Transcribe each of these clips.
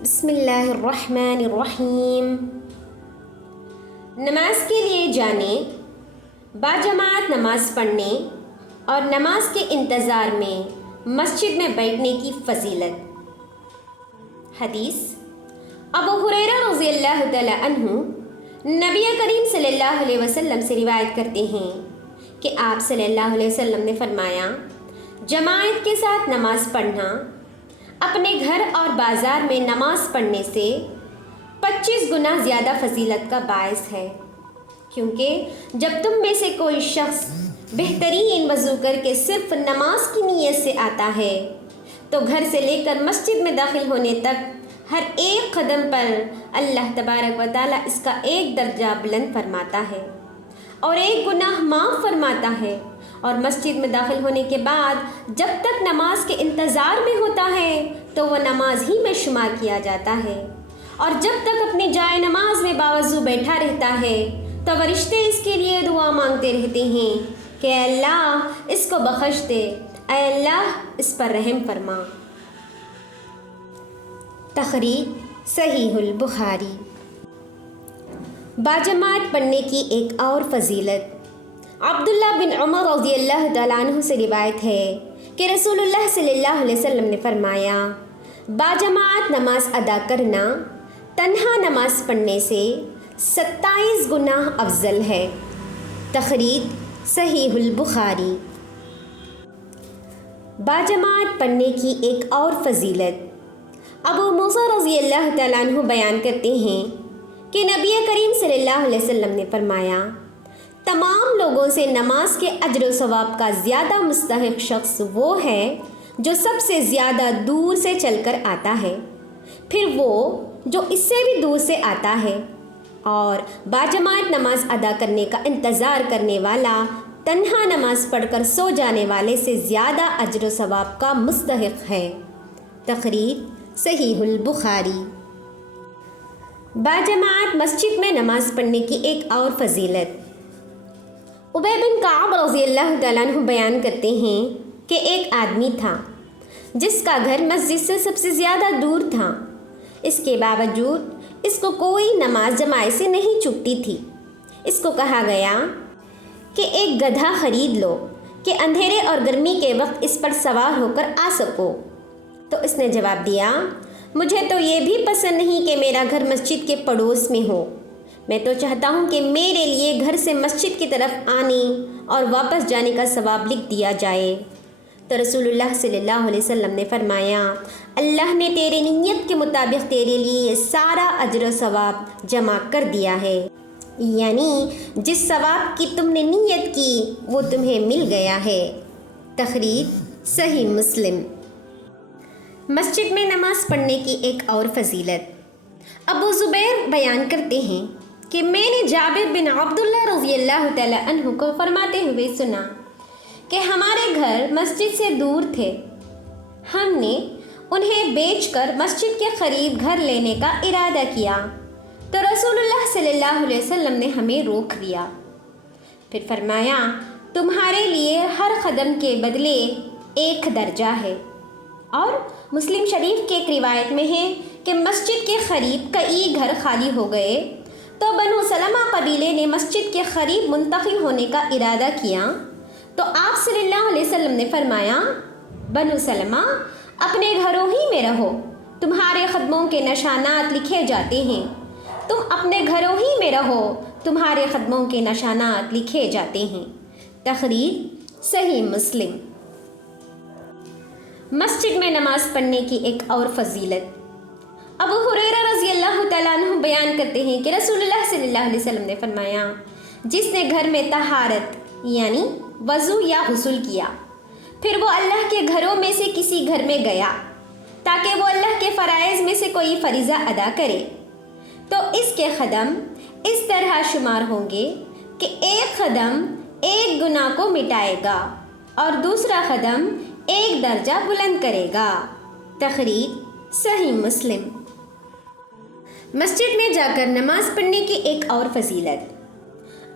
بسم اللہ الرحمن الرحیم۔ نماز کے لیے جانے، باجماعت نماز پڑھنے اور نماز کے انتظار میں مسجد میں بیٹھنے کی فضیلت۔ حدیث ابو ہریرہ رضی اللہ تعالی عنہ نبی کریم صلی اللہ علیہ وسلم سے روایت کرتے ہیں کہ آپ صلی اللہ علیہ وسلم نے فرمایا، جماعت کے ساتھ نماز پڑھنا اپنے گھر اور بازار میں نماز پڑھنے سے 25 گنا زیادہ فضیلت کا باعث ہے، کیونکہ جب تم میں سے کوئی شخص بہترین وضو کر کے صرف نماز کی نیت سے آتا ہے تو گھر سے لے کر مسجد میں داخل ہونے تک ہر ایک قدم پر اللہ تبارک و تعالیٰ اس کا ایک درجہ بلند فرماتا ہے اور ایک گناہ معاف فرماتا ہے، اور مسجد میں داخل ہونے کے بعد جب تک نماز کے انتظار میں ہوتا ہے تو وہ نماز ہی میں شمار کیا جاتا ہے، اور جب تک اپنی جائے نماز میں باوضو بیٹھا رہتا ہے تو فرشتے اس کے لیے دعا مانگتے رہتے ہیں کہ اے اللہ اس کو بخش دے، اے اللہ اس پر رحم فرما۔ تخریج صحیح البخاری۔ باجماعت پڑھنے کی ایک اور فضیلت۔ عبداللہ بن عمر رضی اللہ تعالیٰ عنہ سے روایت ہے کہ رسول اللہ صلی اللہ علیہ وسلم نے فرمایا، باجماعت نماز ادا کرنا تنہا نماز پڑھنے سے 27 گنا افضل ہے۔ تخریج صحیح البخاری۔ باجماعت پڑھنے کی ایک اور فضیلت۔ ابو موسیٰ رضی اللہ تعالیٰ عنہ بیان کرتے ہیں کہ نبی کریم صلی اللہ علیہ وسلم نے فرمایا، تمام لوگوں سے نماز کے اجر و ثواب کا زیادہ مستحق شخص وہ ہے جو سب سے زیادہ دور سے چل کر آتا ہے، پھر وہ جو اس سے بھی دور سے آتا ہے، اور باجماعت نماز ادا کرنے کا انتظار کرنے والا تنہا نماز پڑھ کر سو جانے والے سے زیادہ اجر و ثواب کا مستحق ہے۔ تخریج صحیح البخاری۔ باجماعت مسجد میں نماز پڑھنے کی ایک اور فضیلت۔ ابی بن کعب رضی اللہ تعالیٰ عنہ بیان کرتے ہیں کہ ایک آدمی تھا جس کا گھر مسجد سے سب سے زیادہ دور تھا، اس کے باوجود اس کو کوئی نماز جماعت سے نہیں چھوٹتی تھی۔ اس کو کہا گیا کہ ایک گدھا خرید لو کہ اندھیرے اور گرمی کے وقت اس پر سوار ہو کر آ سکو۔ تو اس نے جواب دیا، مجھے تو یہ بھی پسند نہیں کہ میرا گھر مسجد کے پڑوس میں ہو، میں تو چاہتا ہوں کہ میرے لیے گھر سے مسجد کی طرف آنے اور واپس جانے کا ثواب لکھ دیا جائے۔ تو رسول اللہ صلی اللہ علیہ وسلم نے فرمایا، اللہ نے تیرے نیت کے مطابق تیرے لیے یہ سارا اجر و ثواب جمع کر دیا ہے، یعنی جس ثواب کی تم نے نیت کی وہ تمہیں مل گیا ہے۔ تخریج صحیح مسلم۔ مسجد میں نماز پڑھنے کی ایک اور فضیلت۔ ابو زبیر بیان کرتے ہیں کہ میں نے جابر بن عبداللہ رضی اللہ تعالیٰ عنہ کو فرماتے ہوئے سنا کہ ہمارے گھر مسجد سے دور تھے، ہم نے انہیں بیچ کر مسجد کے قریب گھر لینے کا ارادہ کیا تو رسول اللہ صلی اللہ علیہ وسلم نے ہمیں روک دیا، پھر فرمایا، تمہارے لیے ہر قدم کے بدلے ایک درجہ ہے۔ اور مسلم شریف کی ایک روایت میں ہے کہ مسجد کے قریب کئی گھر خالی ہو گئے تو بنو سلمہ قبیلے نے مسجد کے قریب منتقل ہونے کا ارادہ کیا، تو آپ صلی اللہ علیہ وسلم نے فرمایا، بنو سلمہ اپنے گھروں ہی میں رہو، تمہارے قدموں کے نشانات لکھے جاتے ہیں، تم اپنے گھروں ہی میں رہو، تمہارے قدموں کے نشانات لکھے جاتے ہیں۔ تخریج صحیح مسلم۔ مسجد میں نماز پڑھنے کی ایک اور فضیلت۔ ابو ہریرہ رضی اللہ تعالیٰ عنہ بیان کرتے ہیں کہ رسول اللہ صلی اللہ علیہ وسلم نے فرمایا، جس نے گھر میں طہارت یعنی وضو یا غسل کیا، پھر وہ اللہ کے گھروں میں سے کسی گھر میں گیا تاکہ وہ اللہ کے فرائض میں سے کوئی فریضہ ادا کرے، تو اس کے قدم اس طرح شمار ہوں گے کہ ایک قدم ایک گناہ کو مٹائے گا اور دوسرا قدم ایک درجہ بلند کرے گا۔ تخریج صحیح مسلم۔ مسجد میں جا کر نماز پڑھنے کی ایک اور فضیلت۔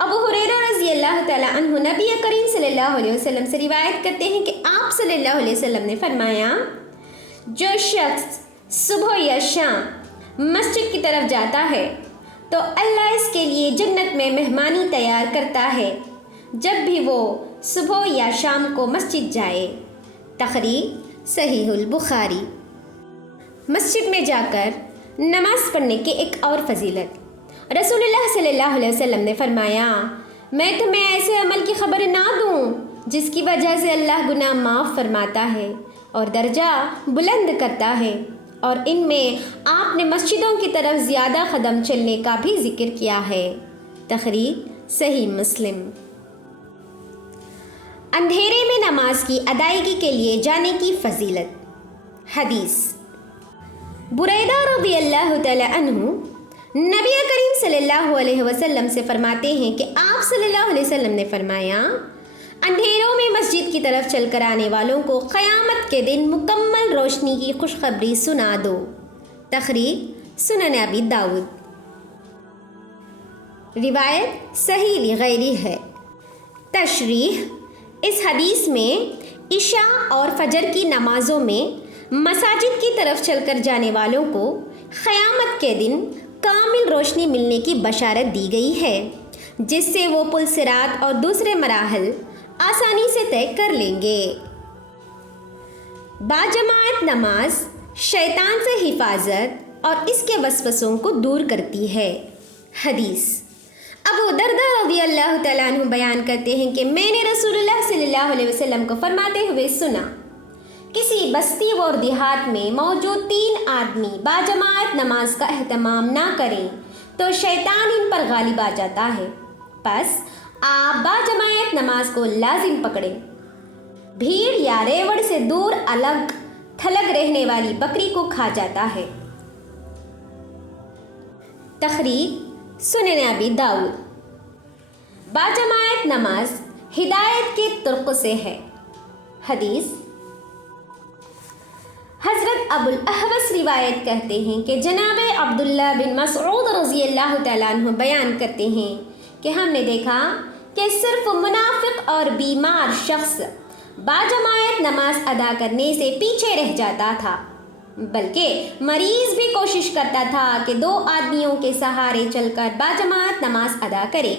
ابو ہریرہ رضی اللہ تعالیٰ عنہ نبی کریم صلی اللہ علیہ وسلم سے روایت کرتے ہیں کہ آپ صلی اللہ علیہ وسلم نے فرمایا، جو شخص صبح یا شام مسجد کی طرف جاتا ہے تو اللہ اس کے لیے جنت میں مہمانی تیار کرتا ہے جب بھی وہ صبح یا شام کو مسجد جائے۔ تخریج صحیح البخاری۔ مسجد میں جا کر نماز پڑھنے کی ایک اور فضیلت۔ رسول اللہ صلی اللہ علیہ وسلم نے فرمایا، میں تمہیں ایسے عمل کی خبر نہ دوں جس کی وجہ سے اللہ گناہ معاف فرماتا ہے اور درجہ بلند کرتا ہے، اور ان میں آپ نے مسجدوں کی طرف زیادہ قدم چلنے کا بھی ذکر کیا ہے۔ تخریج صحیح مسلم۔ اندھیرے میں نماز کی ادائیگی کے لیے جانے کی فضیلت۔ حدیث بریدہ رضی اللہ تعالی عنہ نبی کریم صلی اللہ علیہ وسلم سے فرماتے ہیں کہ آپ صلی اللہ علیہ وسلم نے فرمایا، اندھیروں میں مسجد کی طرف چل کر آنے والوں کو قیامت کے دن مکمل روشنی کی خوشخبری سنا دو۔ تخریج سنن ابی داؤد۔ روایت صحیح لغیری ہے۔ تشریح، اس حدیث میں عشاء اور فجر کی نمازوں میں مساجد کی طرف چل کر جانے والوں کو قیامت کے دن کامل روشنی ملنے کی بشارت دی گئی ہے، جس سے وہ پل صراط اور دوسرے مراحل آسانی سے طے کر لیں گے۔ باجماعت نماز شیطان سے حفاظت اور اس کے وسوسوں کو دور کرتی ہے۔ حدیث ابو درداء رضی اللہ تعالیٰ عنہ بیان کرتے ہیں کہ میں نے رسول اللہ صلی اللہ علیہ وسلم کو فرماتے ہوئے سنا، کسی بستی اور دیہات میں موجود 3 آدمی باجماعت نماز کا اہتمام نہ کریں تو شیطان ان پر غالب آ جاتا ہے، پس آپ باجماعت نماز کو لازم پکڑیں۔ بھیڑ یا ریوڑ سے دور الگ تھلگ رہنے والی بکری کو کھا جاتا ہے۔ تخریج سنن ابی داؤد۔ باجماعت نماز ہدایت کے طرق سے ہے۔ حدیث حضرت ابو الاحوص روایت کرتے ہیں کہ جناب عبداللہ بن مسعود رضی اللہ تعالیٰ عنہ بیان کرتے ہیں کہ ہم نے دیکھا کہ صرف منافق اور بیمار شخص باجماعت نماز ادا کرنے سے پیچھے رہ جاتا تھا، بلکہ مریض بھی کوشش کرتا تھا کہ 2 آدمیوں کے سہارے چل کر باجماعت نماز ادا کرے،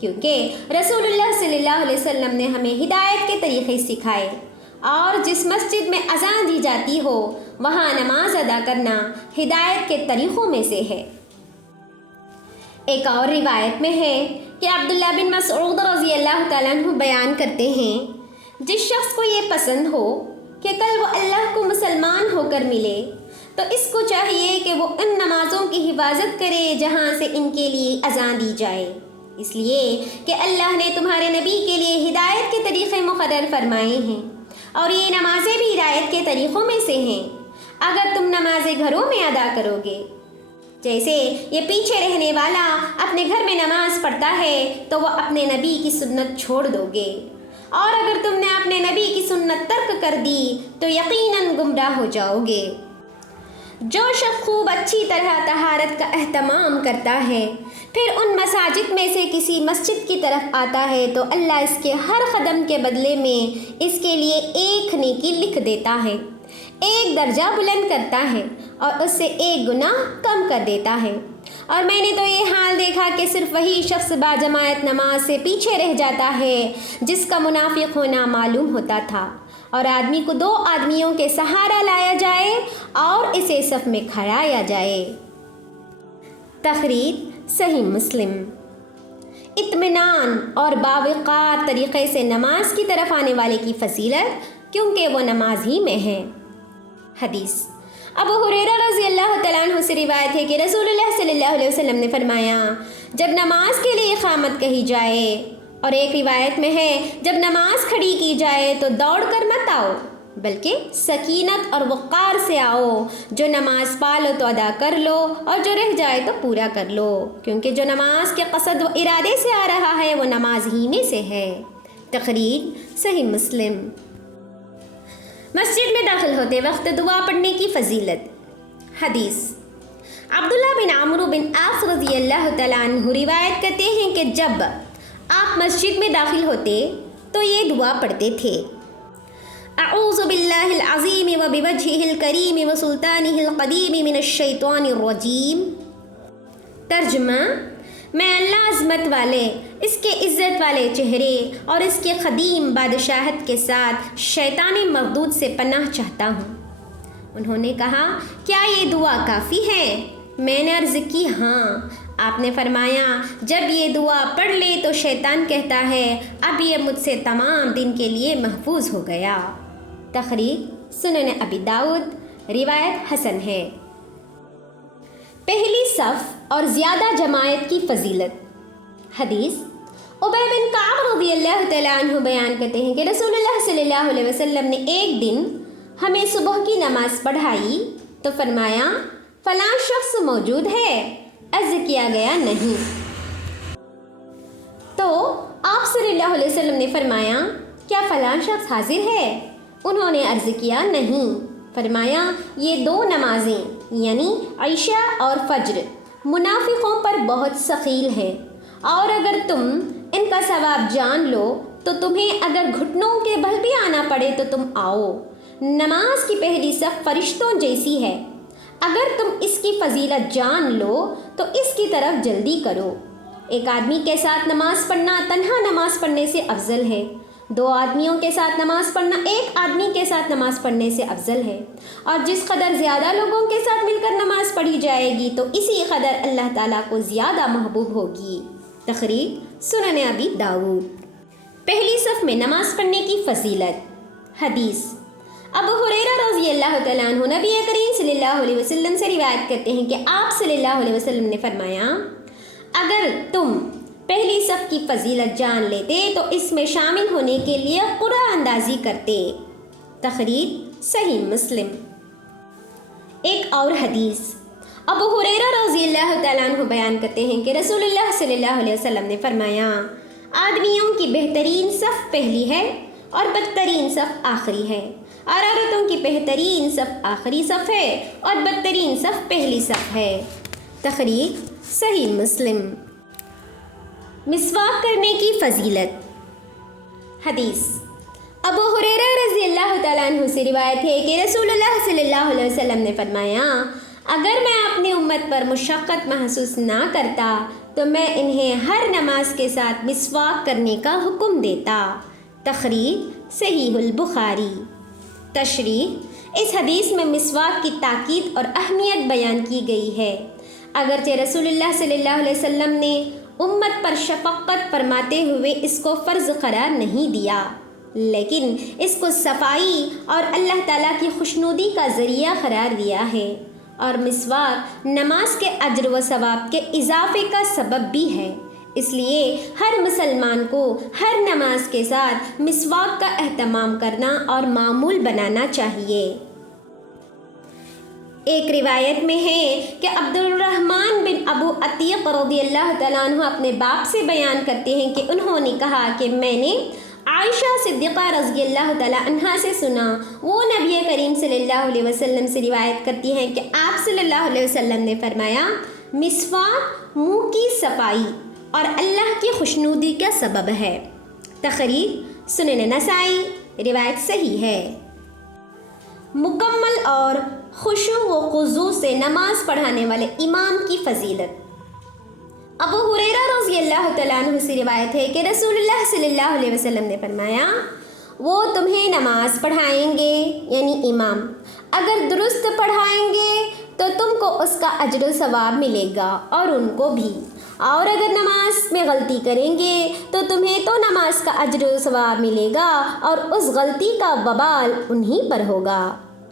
کیونکہ رسول اللہ صلی اللہ علیہ وسلم نے ہمیں ہدایت کے طریقے سکھائے، اور جس مسجد میں اذان دی جاتی ہو وہاں نماز ادا کرنا ہدایت کے طریقوں میں سے ہے۔ ایک اور روایت میں ہے کہ عبداللہ بن مسعود رضی اللہ تعالیٰ عنہ بیان کرتے ہیں، جس شخص کو یہ پسند ہو کہ کل وہ اللہ کو مسلمان ہو کر ملے تو اس کو چاہیے کہ وہ ان نمازوں کی حفاظت کرے جہاں سے ان کے لیے اذان دی جائے، اس لیے کہ اللہ نے تمہارے نبی کے لیے ہدایت کے طریقے مقرر فرمائے ہیں، اور یہ نمازیں بھی ہدایت کے طریقوں میں سے ہیں۔ اگر تم نمازیں گھروں میں ادا کرو گے، جیسے یہ پیچھے رہنے والا اپنے گھر میں نماز پڑھتا ہے، تو وہ اپنے نبی کی سنت چھوڑ دو گے، اور اگر تم نے اپنے نبی کی سنت ترک کر دی تو یقیناً گمراہ ہو جاؤ گے۔ جو شخص خوب اچھی طرح طہارت کا اہتمام کرتا ہے، پھر ان مساجد میں سے کسی مسجد کی طرف آتا ہے تو اللہ اس کے ہر قدم کے بدلے میں اس کے لیے 1 نیکی لکھ دیتا ہے، 1 درجہ بلند کرتا ہے اور اس سے 1 گناہ کم کر دیتا ہے۔ اور میں نے تو یہ حال دیکھا کہ صرف وہی شخص باجماعت نماز سے پیچھے رہ جاتا ہے جس کا منافق ہونا معلوم ہوتا تھا، اور آدمی کو 2 آدمیوں کے سہارا لایا جائے اور اسے صف میں کھڑایا جائے۔ تخریج صحیح مسلم۔ اطمینان اور باوقار طریقے سے نماز کی طرف آنے والے کی فضیلت، کیونکہ وہ نماز ہی میں ہے۔ حدیث ابو ہریرہ رضی اللہ تعالیٰ عنہ سے روایت ہے کہ رسول اللہ صلی اللہ علیہ وسلم نے فرمایا، جب نماز کے لیے اقامت کہی جائے، اور ایک روایت میں ہے جب نماز کھڑی کی جائے تو دوڑ کر مت آؤ، بلکہ سکینت اور وقار سے آؤ، جو نماز پا لو تو ادا کر لو، اور جو رہ جائے تو پورا کر لو، کیونکہ جو نماز کے قصد و ارادے سے آ رہا ہے وہ نماز ہی میں سے ہے۔ تخریج صحیح مسلم۔ مسجد میں داخل ہوتے وقت دعا پڑھنے کی فضیلت۔ حدیث عبداللہ بن عمرو بن عاص رضی اللہ تعالیٰ عنہ روایت کرتے ہیں کہ جب آپ مسجد میں داخل ہوتے تو یہ دعا پڑھتے تھے، اعوذ باللہ العظیم و بوجہہ الکریم و سلطانہ القدیم من الشیطان الرجیم۔ ترجمہ: میں اللہ عظمت والے، اس کے عزت والے چہرے اور اس کے قدیم بادشاہت کے ساتھ شیطان مردود سے پناہ چاہتا ہوں۔ انہوں نے کہا، کیا یہ دعا کافی ہے؟ میں نے عرض کی، ہاں۔ آپ نے فرمایا، جب یہ دعا پڑھ لے تو شیطان کہتا ہے اب یہ مجھ سے تمام دن کے لیے محفوظ ہو گیا۔ تخریج سنن ابی داؤد، روایت حسن ہے۔ پہلی صف اور زیادہ جماعت کی فضیلت۔ حدیث ابی بن کعب رضی اللہ تعالیٰ عنہ بیان کرتے ہیں کہ رسول اللہ صلی اللہ علیہ وسلم نے ایک دن ہمیں صبح کی نماز پڑھائی تو فرمایا، فلاں شخص موجود ہے؟ عرض کیا گیا، نہیں۔ تو آپ صلی اللہ علیہ وسلم نے فرمایا، کیا فلاں شخص حاضر ہے؟ انہوں نے عرض کیا، نہیں۔ فرمایا، یہ دو نمازیں یعنی عشاء اور فجر منافقوں پر بہت ثقیل ہیں، اور اگر تم ان کا ثواب جان لو تو تمہیں اگر گھٹنوں کے بل بھی آنا پڑے تو تم آؤ۔ نماز کی پہلی صف فرشتوں جیسی ہے، اگر تم اس کی فضیلت جان لو تو اس کی طرف جلدی کرو۔ ایک آدمی کے ساتھ نماز پڑھنا تنہا نماز پڑھنے سے افضل ہے، دو آدمیوں کے ساتھ نماز پڑھنا ایک آدمی کے ساتھ نماز پڑھنے سے افضل ہے، اور جس قدر زیادہ لوگوں کے ساتھ مل کر نماز پڑھی جائے گی تو اسی قدر اللہ تعالیٰ کو زیادہ محبوب ہوگی۔ تخریج سنن ابی داؤد۔ پہلی صف میں نماز پڑھنے کی فضیلت۔ حدیث ابو ہریرہ رضی اللہ تعالیٰ عنہ نبی کریم صلی اللہ علیہ وسلم سے روایت کرتے ہیں کہ آپ صلی اللہ علیہ وسلم نے فرمایا، اگر تم پہلی صف کی فضیلت جان لیتے تو اس میں شامل ہونے کے لیے قرعہ اندازی کرتے۔ تخریج صحیح مسلم۔ ایک اور حدیث ابو ہریرہ رضی اللہ تعالیٰ عنہ بیان کرتے ہیں کہ رسول اللہ صلی اللہ علیہ وسلم نے فرمایا، آدمیوں کی بہترین صف پہلی ہے اور بدترین صف آخری ہے، اور عورتوں کی بہترین صف آخری صف ہے اور بدترین صف پہلی صف ہے۔ تخریج صحیح مسلم۔ مسواک کرنے کی فضیلت۔ حدیث ابو ہریرہ رضی اللہ تعالیٰ عنہ سے روایت ہے کہ رسول اللہ صلی اللہ علیہ وسلم نے فرمایا، اگر میں اپنی امت پر مشقت محسوس نہ کرتا تو میں انہیں ہر نماز کے ساتھ مسواک کرنے کا حکم دیتا۔ تخریج صحیح البخاری۔ تشریح اس حدیث میں مسواک کی تاکید اور اہمیت بیان کی گئی ہے۔ اگرچہ رسول اللہ صلی اللہ علیہ وسلم نے امت پر شفقت فرماتے ہوئے اس کو فرض قرار نہیں دیا، لیکن اس کو صفائی اور اللہ تعالیٰ کی خوشنودی کا ذریعہ قرار دیا ہے، اور مسواک نماز کے اجر و ثواب کے اضافے کا سبب بھی ہے۔ اس لیے ہر مسلمان کو ہر نماز کے ساتھ مسواک کا اہتمام کرنا اور معمول بنانا چاہیے۔ ایک روایت میں ہے کہ عبد الرحمن بن ابو عتیق رضی اللہ تعالیٰ عنہ اپنے باپ سے بیان کرتے ہیں کہ انہوں نے کہا کہ میں نے عائشہ صدیقہ رضی اللہ تعالیٰ عنہا سے سنا، وہ نبی کریم صلی اللہ علیہ وسلم سے روایت کرتی ہیں کہ آپ صلی اللہ علیہ وسلم نے فرمایا، مسواک منہ کی صفائی اور اللہ کی خوشنودی کا سبب ہے۔ تخریج سنن نسائی، روایت صحیح ہے۔ مکمل اور خشوع و خضوع سے نماز پڑھانے والے امام کی فضیلت۔ ابو ہریرہ رضی اللہ تعالیٰ عنہ سے روایت ہے کہ رسول اللہ صلی اللہ علیہ وسلم نے فرمایا، وہ تمہیں نماز پڑھائیں گے یعنی امام، اگر درست پڑھائیں گے تو تم کو اس کا اجر و ثواب ملے گا اور ان کو بھی، اور اگر نماز میں غلطی کریں گے تو تمہیں تو نماز کا اجر و ثواب ملے گا اور اس غلطی کا وبال انہی پر ہوگا۔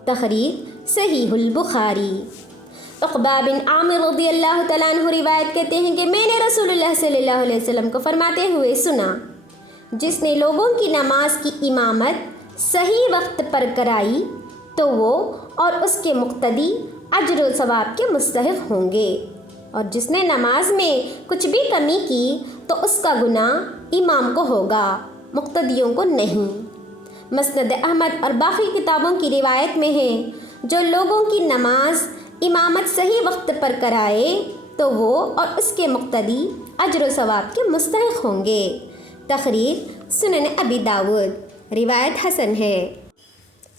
تخریج صحیح البخاری۔ عقبہ بن عامر رضی اللہ تعالیٰ عنہ روایت کرتے ہیں کہ میں نے رسول اللہ صلی اللہ علیہ وسلم کو فرماتے ہوئے سنا، جس نے لوگوں کی نماز کی امامت صحیح وقت پر کرائی تو وہ اور اس کے مقتدی اجر و ثواب کے مستحق ہوں گے، اور جس نے نماز میں کچھ بھی کمی کی تو اس کا گناہ امام کو ہوگا، مقتدیوں کو نہیں۔ مسند احمد اور باقی کتابوں کی روایت میں ہے، جو لوگوں کی نماز امامت صحیح وقت پر کرائے تو وہ اور اس کے مقتدی اجر و ثواب کے مستحق ہوں گے۔ تخریج سنن ابی داؤد، روایت حسن ہے۔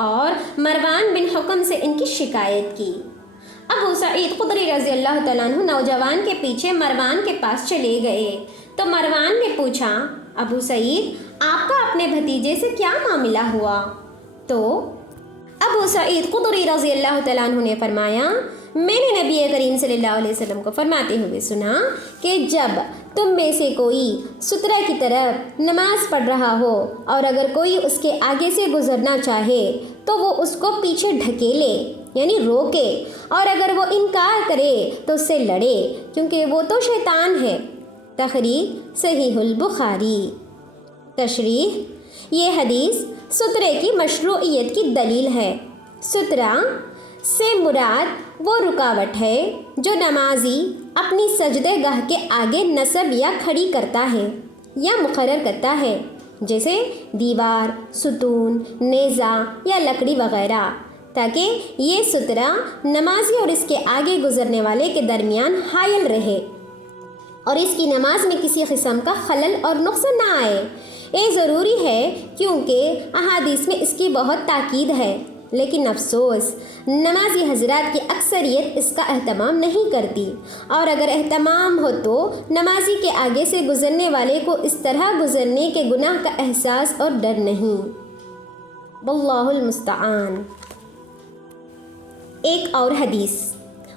اور مروان بن حکم سے ان کی شکایت کی۔ ابو سعید خدری رضی اللہ تعالیٰ عنہ نوجوان کے پیچھے مروان کے پاس چلے گئے تو مروان نے پوچھا، ابو سعید آپ کا اپنے بھتیجے سے کیا معاملہ ہوا؟ تو ابو سعید خدری رضی اللہ تعالیٰ عنہ نے فرمایا، میں نے نبی کریم صلی اللہ علیہ وسلم کو فرماتے ہوئے سنا کہ جب تم میں سے کوئی سترہ کی طرف نماز پڑھ رہا ہو اور اگر کوئی اس کے آگے سے گزرنا چاہے تو وہ اس کو پیچھے ڈھکیلے یعنی روکے، اور اگر وہ انکار کرے تو اس سے لڑے کیونکہ وہ تو شیطان ہے۔ تخریج صحیح البخاری۔ تشریح، یہ حدیث سترے کی مشروعیت کی دلیل ہے۔ سترہ سے مراد وہ رکاوٹ ہے جو نمازی اپنی سجدہ گاہ کے آگے نصب یا کھڑی کرتا ہے یا مقرر کرتا ہے، جیسے دیوار، ستون، نیزہ یا لکڑی وغیرہ، تاکہ یہ سترہ نمازی اور اس کے آگے گزرنے والے کے درمیان حائل رہے اور اس کی نماز میں کسی قسم کا خلل اور نقص نہ آئے۔ یہ ضروری ہے کیونکہ احادیث میں اس کی بہت تاکید ہے، لیکن افسوس نمازی حضرات کی اکثریت اس کا اہتمام نہیں کرتی، اور اگر اہتمام ہو تو نمازی کے آگے سے گزرنے والے کو اس طرح گزرنے کے گناہ کا احساس اور ڈر نہیں۔ واللہ المستعان۔ ایک اور حدیث،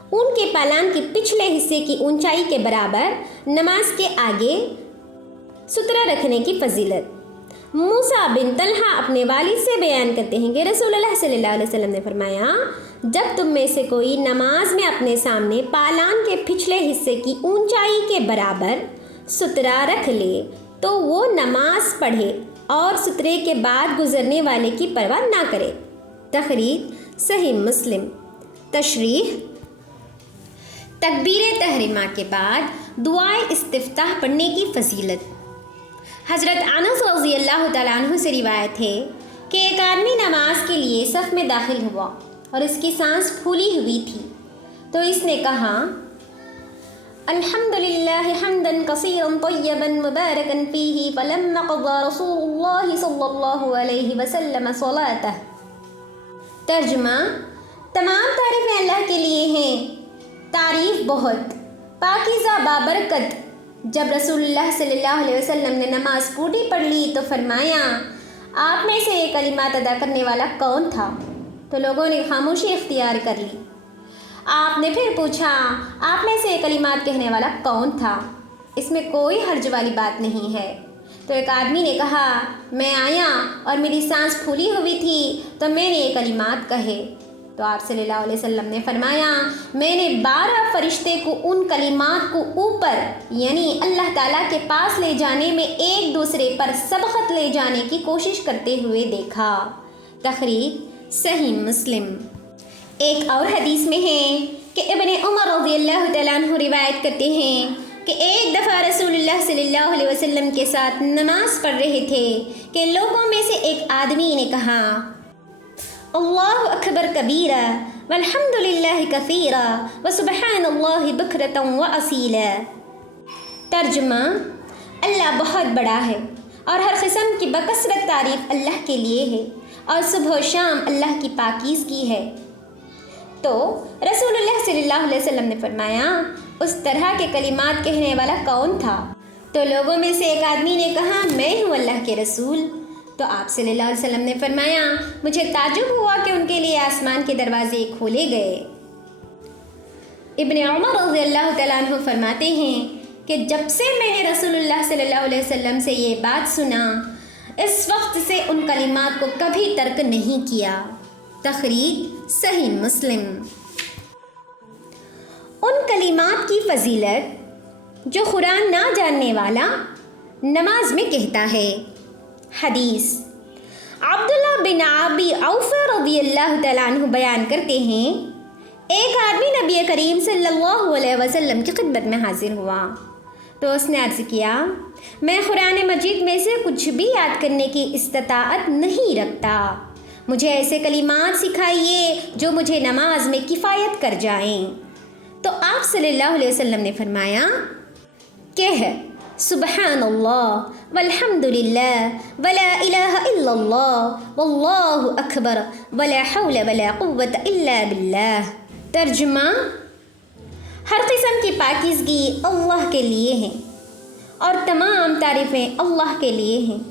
اون کے پالان کی پچھلے حصے کی اونچائی کے برابر نماز کے آگے سترہ رکھنے کی فضیلت۔ موسیٰ بن طلحہ اپنے والد سے بیان کرتے ہیں کہ رسول اللہ صلی اللہ علیہ وسلم نے فرمایا، جب تم میں سے کوئی نماز میں اپنے سامنے پالان کے پچھلے حصے کی اونچائی کے برابر سترہ رکھ لے تو وہ نماز پڑھے اور سترے کے بعد گزرنے والے کی پرواہ نہ کرے۔ تخریج صحیح مسلم۔ تشریح، تکبیر تحریمہ کے بعد دعائے استفتاح پڑھنے کی فضیلت۔ حضرت انس رضی اللہ تعالیٰ عنہ سے روایت ہے کہ ایک آدمی نماز کے لیے صف میں داخل ہوا اور اس کی سانس پھولی ہوئی تھی، تو اس نے کہا، الحمدللہ حمدا کثیرا طیبا مبارکا فیہ فلما قضى رسول اللہ صلی اللہ علیہ وسلم صلاته۔ ترجمہ، تمام تعریفیں اللہ کے لیے ہیں، تعریف بہت پاکیزہ بابرکت۔ جب رسول اللہ صلی اللہ علیہ وسلم نے نماز پوری پڑھ لی تو فرمایا، آپ میں سے یہ کلمات ادا کرنے والا کون تھا؟ تو لوگوں نے خاموشی اختیار کر لی۔ آپ نے پھر پوچھا، آپ میں سے یہ کلمات کہنے والا کون تھا؟ اس میں کوئی حرج والی بات نہیں ہے۔ تو ایک آدمی نے کہا، میں آیا اور میری سانس پھولی ہوئی تھی تو میں نے یہ کلمات کہے۔ تو آپ صلی اللہ علیہ وسلم نے فرمایا، میں نے 12 فرشتے کو ان کلمات کو اوپر یعنی اللہ تعالیٰ کے پاس لے جانے میں ایک دوسرے پر سبقت لے جانے کی کوشش کرتے ہوئے دیکھا۔ تخریج صحیح مسلم۔ ایک اور حدیث میں ہے کہ ابن عمر رضی اللہ تعالیٰ عنہ روایت کرتے ہیں کہ ایک دفعہ رسول اللہ صلی اللہ علیہ وسلم کے ساتھ نماز پڑھ رہے تھے کہ لوگوں میں سے ایک آدمی نے کہا، اللہ اکبر کبیرا والحمد للہ کثیرا وسبحان اللہ بکرۃ واصیلا۔ ترجمہ، اللہ بہت بڑا ہے اور ہر قسم کی بکثرت تعریف اللہ کے لیے ہے، اور صبح و شام اللہ کی پاکیزگی ہے۔ تو رسول اللہ صلی اللہ علیہ وسلم نے فرمایا، اس طرح کے کلمات کہنے والا کون تھا؟ تو لوگوں میں سے ایک آدمی نے کہا، میں ہوں اللہ کے رسول۔ تو آپ صلی اللہ علیہ وسلم نے فرمایا، مجھے تعجب ہوا کہ ان کے لیے آسمان کے دروازے کھولے گئے۔ ابن عمر رضی اللہ تعالیٰ عنہ فرماتے ہیں کہ جب سے میں نے رسول اللہ صلی اللہ علیہ وسلم سے یہ بات سنا، اس وقت سے ان کلمات کو کبھی ترک نہیں کیا۔ تخریج صحیح مسلم۔ ان کلمات کی فضیلت جو قرآن نہ جاننے والا نماز میں کہتا ہے۔ حدیث، عبداللہ بن ابی اوفی رضی اللہ تعالیٰ عنہ بیان کرتے ہیں، ایک آدمی نبی کریم صلی اللہ علیہ وسلم کی خدمت میں حاضر ہوا تو اس نے عرض کیا، میں قرآن مجید میں سے کچھ بھی یاد کرنے کی استطاعت نہیں رکھتا، مجھے ایسے کلمات سکھائیے جو مجھے نماز میں کفایت کر جائیں۔ تو آپ صلی اللہ علیہ وسلم نے فرمایا، کہہ سبحان اللہ والحمد للہ ولا الہ الا اللہ واللہ اکبر ولا حول ولا قوة الا باللہ۔ ترجمہ: ہر قسم کی پاکیزگی اللہ کے لیے ہے اور تمام تعریفیں اللہ کے لیے ہیں،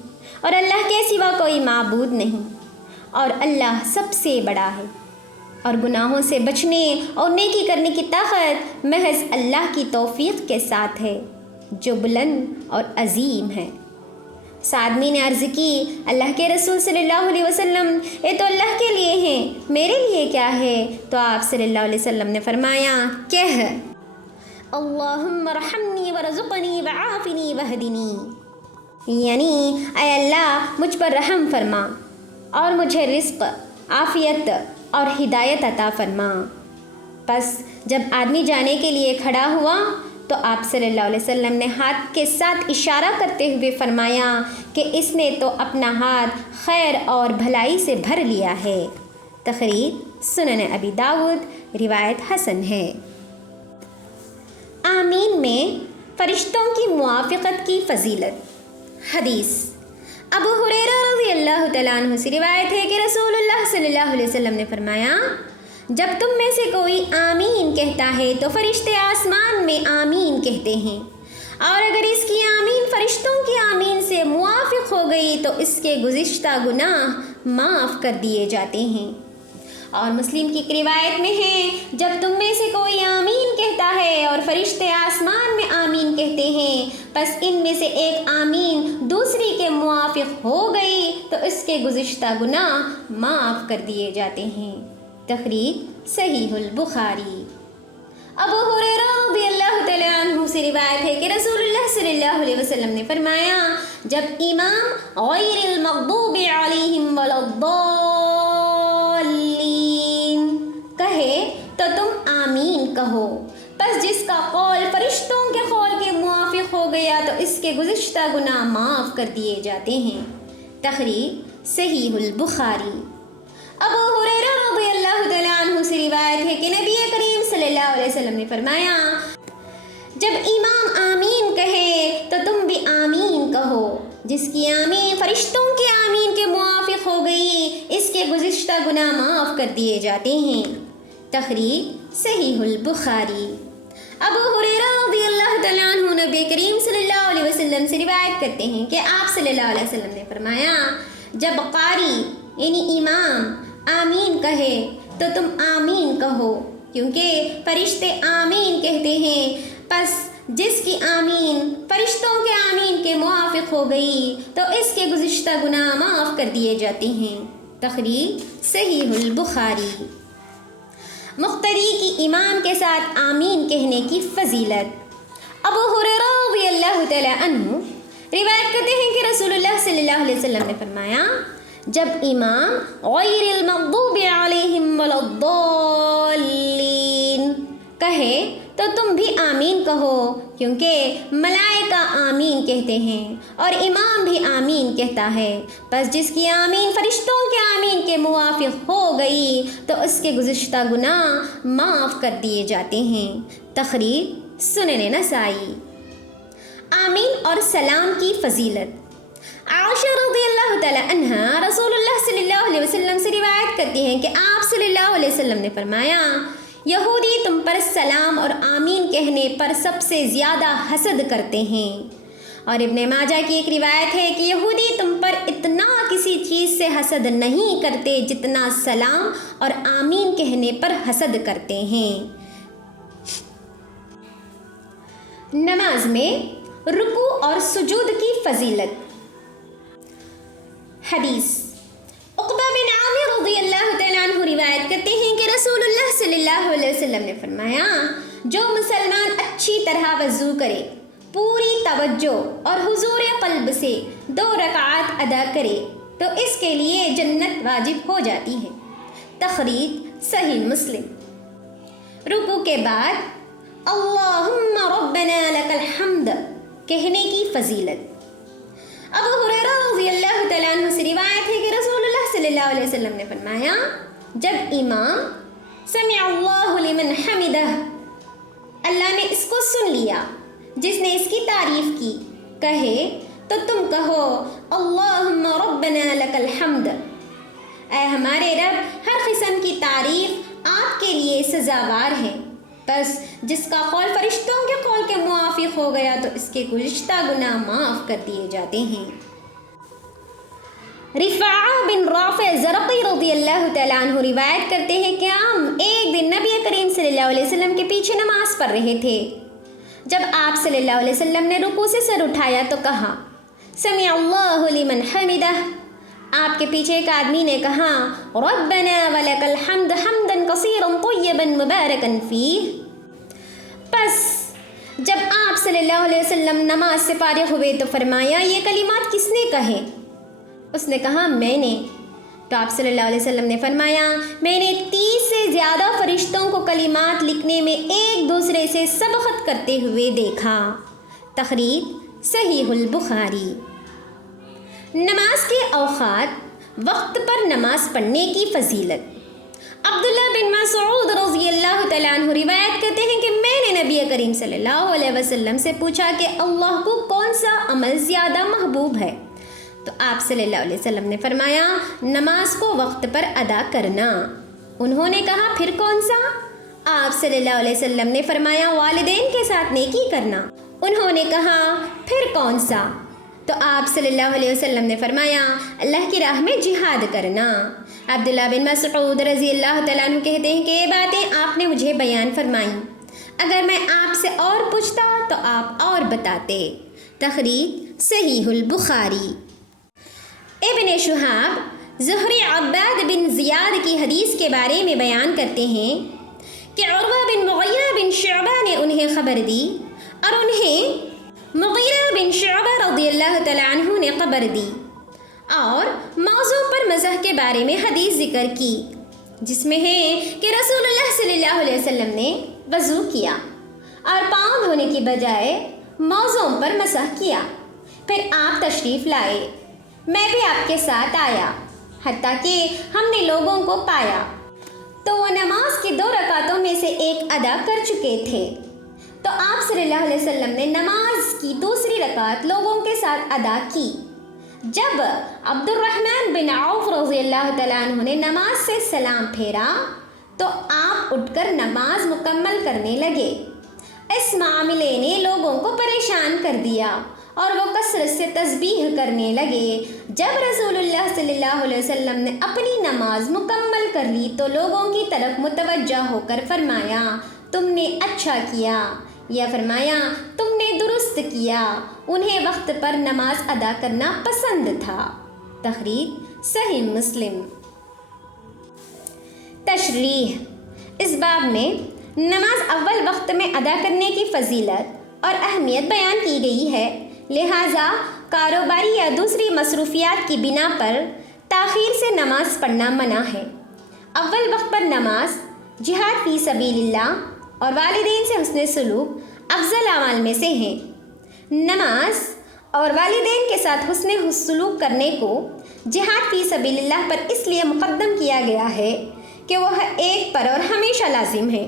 اور اللہ کے سوا کوئی معبود نہیں، اور اللہ سب سے بڑا ہے، اور گناہوں سے بچنے اور نیکی کرنے کی طاقت محض اللہ کی توفیق کے ساتھ ہے جو بلند اور عظیم ہے۔ سعدمی نے عرض کی، اللہ کے رسول صلی اللہ علیہ وسلم، یہ تو اللہ کے لیے ہیں، میرے لیے کیا ہے؟ تو آپ صلی اللہ علیہ وسلم نے فرمایا، کہہ اللہم ارحمنی ورزقنی وعافنی وہدنی، یعنی اے اللہ مجھ پر رحم فرما اور مجھے رزق، عافیت اور ہدایت عطا فرما۔ پس جب آدمی جانے کے لیے کھڑا ہوا تو آپ صلی اللہ علیہ وسلم نے ہاتھ کے ساتھ اشارہ کرتے ہوئے فرمایا کہ اس نے تو اپنا ہاتھ خیر اور بھلائی سے بھر لیا ہے۔ تخریج سنن ابی داؤد، روایت حسن ہے۔ آمین میں فرشتوں کی موافقت کی فضیلت۔ حدیث: ابو ہریرہ رضی اللہ تعالیٰ عنہ سے روایت ہے کہ رسول اللہ صلی اللہ علیہ وسلم نے فرمایا، جب تم میں سے کوئی آمین کہتا ہے تو فرشتے آسمان میں آمین کہتے ہیں، اور اگر اس کی آمین فرشتوں کی آمین سے موافق ہو گئی تو اس کے گزشتہ گناہ معاف کر دیے جاتے ہیں۔ اور مسلم کی ایک روایت میں ہے، جب تم میں سے کوئی آمین کہتا ہے اور فرشتے آسمان میں آمین کہتے ہیں، پس ان میں سے ایک آمین دوسری کے موافق ہو گئی تو اس کے گزشتہ گناہ معاف کر دیے جاتے ہیں۔ تخریج صحیح البخاری۔ ابو ہریرہ رضی اللہ تعالیٰ عنہ سے روایت ہے کہ رسول اللہ صلی اللہ علیہ وسلم نے فرمایا، جب امام غیر المغضوب علیہم ولا الضالین کہے تو تم آمین کہو، پس جس کا قول فرشتوں کے قول کے موافق ہو گیا تو اس کے گزشتہ گناہ معاف کر دیے جاتے ہیں۔ تخریج صحیح البخاری۔ ابو ہریرہ رضی اللہ تعالیٰ عنہ سے روایت ہے کہ نبی کریم صلی اللہ علیہ وسلم نے فرمایا، جب امام آمین کہے تو تم بھی آمین کہو، جس کی آمین فرشتوں کی آمین کے موافق ہو گئی اس کے گزشتہ گناہ معاف کر دیے جاتے ہیں۔ تخریج صحیح البخاری۔ ابو ہریرہ رضی اللہ تعالیٰ عنہ نبی کریم صلی اللہ علیہ وسلم سے روایت کرتے ہیں کہ آپ صلی اللہ علیہ وسلم نے فرمایا، جب قاری یعنی امام آمین کہے تو تم آمین کہو، کیونکہ فرشتے آمین کہتے ہیں، پس جس کی آمین فرشتوں کے آمین کے موافق ہو گئی تو اس کے گزشتہ گناہ معاف کر دیے جاتے ہیں۔ تخریج صحیح البخاری۔ مقتدی کی امام کے ساتھ آمین کہنے کی فضیلت۔ ابو ہریرہ رضی اللہ تعالیٰ عنہ روایت کرتے ہیں کہ رسول اللہ صلی اللہ علیہ وسلم نے فرمایا، جب امام غیر المغضوب علیہم ولا الضالین کہے تو تم بھی آمین کہو، کیونکہ ملائکہ آمین کہتے ہیں اور امام بھی آمین کہتا ہے، پس جس کی آمین فرشتوں کے آمین کے موافق ہو گئی تو اس کے گزشتہ گناہ معاف کر دیے جاتے ہیں۔ تخریج سنن نسائی۔ آمین اور سلام کی فضیلت۔ عائشہ رضی اللہ تعالی عنہا رسول اللہ صلی اللہ علیہ وسلم سے روایت کرتی ہیں کہ آپ صلی اللہ علیہ وسلم نے فرمایا، یہودی تم پر سلام اور آمین کہنے پر سب سے زیادہ حسد کرتے ہیں۔ اور ابن ماجہ کی ایک روایت ہے کہ یہودی تم پر اتنا کسی چیز سے حسد نہیں کرتے جتنا سلام اور آمین کہنے پر حسد کرتے ہیں۔ نماز میں رکوع اور سجود کی فضیلت۔ حدیث: عقبہ بن عامر رضی اللہ تعالیٰ عنہ روایت کرتے ہیں کہ رسول اللہ صلی اللہ علیہ وسلم نے فرمایا، جو مسلمان اچھی طرح وضو کرے، پوری توجہ اور حضور قلب سے 2 رکعات ادا کرے تو اس کے لیے جنت واجب ہو جاتی ہے۔ تخریج صحیح مسلم۔ رکوع کے بعد اللہم ربنا لک الحمد کہنے کی فضیلت۔ ابو ہریرہ رضی اللہ تعالیٰ عنہ سے روایت ہے کہ رسول اللہ صلی اللہ علیہ وسلم نے فرمایا، جب امام سمع اللہ لمن حمدہ، اللہ نے اس کو سن لیا جس نے اس کی تعریف کی، کہے تو تم کہو اللہم ربنا لک الحمد، اے ہمارے رب ہر قسم کی تعریف آپ کے لیے سزاوار ہے، بس جس کا قول فرشتوں کے قول کے موافق ہو گیا تو اس کے گزشتہ گناہ معاف کر دیے جاتے ہیں۔ رفاعہ بن رافع زرقی رضی اللہ تعالیٰ عنہ روایت کرتے ہیں کہ ہم ایک دن نبی کریم صلی اللہ علیہ وسلم کے پیچھے نماز پڑھ رہے تھے۔ جب آپ صلی اللہ علیہ وسلم نے رکوع سے سر اٹھایا تو کہا سمع اللہ لمن حمدہ، آپ کے پیچھے ایک آدمی نے کہا ربنا ولک الحمد حمدا کثیرا طیبا مبارکا فیہ۔ پس جب آپ صلی اللہ علیہ وسلم نماز سے فارغ ہوئے تو فرمایا یہ کلمات کس نے کہے؟ اس نے کہا میں نے۔ تو آپ صلی اللہ علیہ وسلم نے فرمایا میں نے 30 سے زیادہ فرشتوں کو کلمات لکھنے میں ایک دوسرے سے سبقت کرتے ہوئے دیکھا۔ تخریج صحیح البخاری۔ نماز کے اوقات، وقت پر نماز پڑھنے کی فضیلت۔ عبداللہ بن مسعود رضی اللہ تعالیٰ عنہ روایت کرتے ہیں کہ میں نے نبی کریم صلی اللہ علیہ وسلم سے پوچھا کہ اللہ کو کون سا عمل زیادہ محبوب ہے؟ تو آپ صلی اللہ علیہ وسلم نے فرمایا نماز کو وقت پر ادا کرنا۔ انہوں نے کہا پھر کون سا؟ آپ صلی اللہ علیہ وسلم نے فرمایا والدین کے ساتھ نیکی کرنا۔ انہوں نے کہا پھر کون سا؟ تو آپ صلی اللہ علیہ وسلم نے فرمایا اللہ کی راہ میں جہاد کرنا۔ عبداللہ بن مسعود رضی اللہ تعالیٰ عنہ کہتے ہیں کہ یہ باتیں آپ نے مجھے بیان فرمائیں، اگر میں آپ سے اور پوچھتا تو آپ اور بتاتے۔ تخریج صحیح البخاری۔ ابن شہاب زہری عباد بن زیاد کی حدیث کے بارے میں بیان کرتے ہیں کہ عروہ بن مغیرہ بن شعبہ نے انہیں خبر دی اور انہیں مغیرہ بن شعبہ رضی اللہ تعالیٰ عنہ نے خبر دی اور موضوع پر مزح کے بارے میں حدیث ذکر کی، جس میں ہے کہ رسول اللہ صلی اللہ علیہ وسلم نے وضو کیا اور پاؤں دھونے کی بجائے موضوع پر مسح کیا، پھر آپ تشریف لائے، میں بھی آپ کے ساتھ آیا، حتیٰ کہ ہم نے لوگوں کو پایا تو وہ نماز کی 2 رکعتوں میں سے ایک ادا کر چکے تھے، تو آپ صلی اللہ علیہ وسلم نے نماز کی دوسری رکعت لوگوں کے ساتھ ادا کی۔ جب عبد الرحمن بن عوف رضی اللہ تعالیٰ عنہ نے نماز سے سلام پھیرا تو آپ اٹھ کر نماز مکمل کرنے لگے۔ اس معاملے نے لوگوں کو پریشان کر دیا اور وہ کثرت سے تسبیح کرنے لگے۔ جب رسول اللہ صلی اللہ علیہ وسلم نے اپنی نماز مکمل کر لی تو لوگوں کی طرف متوجہ ہو کر فرمایا تم نے اچھا کیا، یا فرمایا تم نے درست کیا، انہیں وقت پر نماز ادا کرنا پسند تھا۔ تخریج صحیح مسلم۔ تشریح۔ اس باب میں نماز اول وقت میں ادا کرنے کی فضیلت اور اہمیت بیان کی گئی ہے، لہٰذا کاروباری یا دوسری مصروفیات کی بنا پر تاخیر سے نماز پڑھنا منع ہے۔ اول وقت پر نماز جہاد فی سبیل اللہ اور والدین سے حسن سلوک افضل اعمال میں سے ہیں۔ نماز اور والدین کے ساتھ حسن سلوک کرنے کو جہاد فی سبیل اللہ پر اس لیے مقدم کیا گیا ہے کہ وہ ایک پر اور ہمیشہ لازم ہے،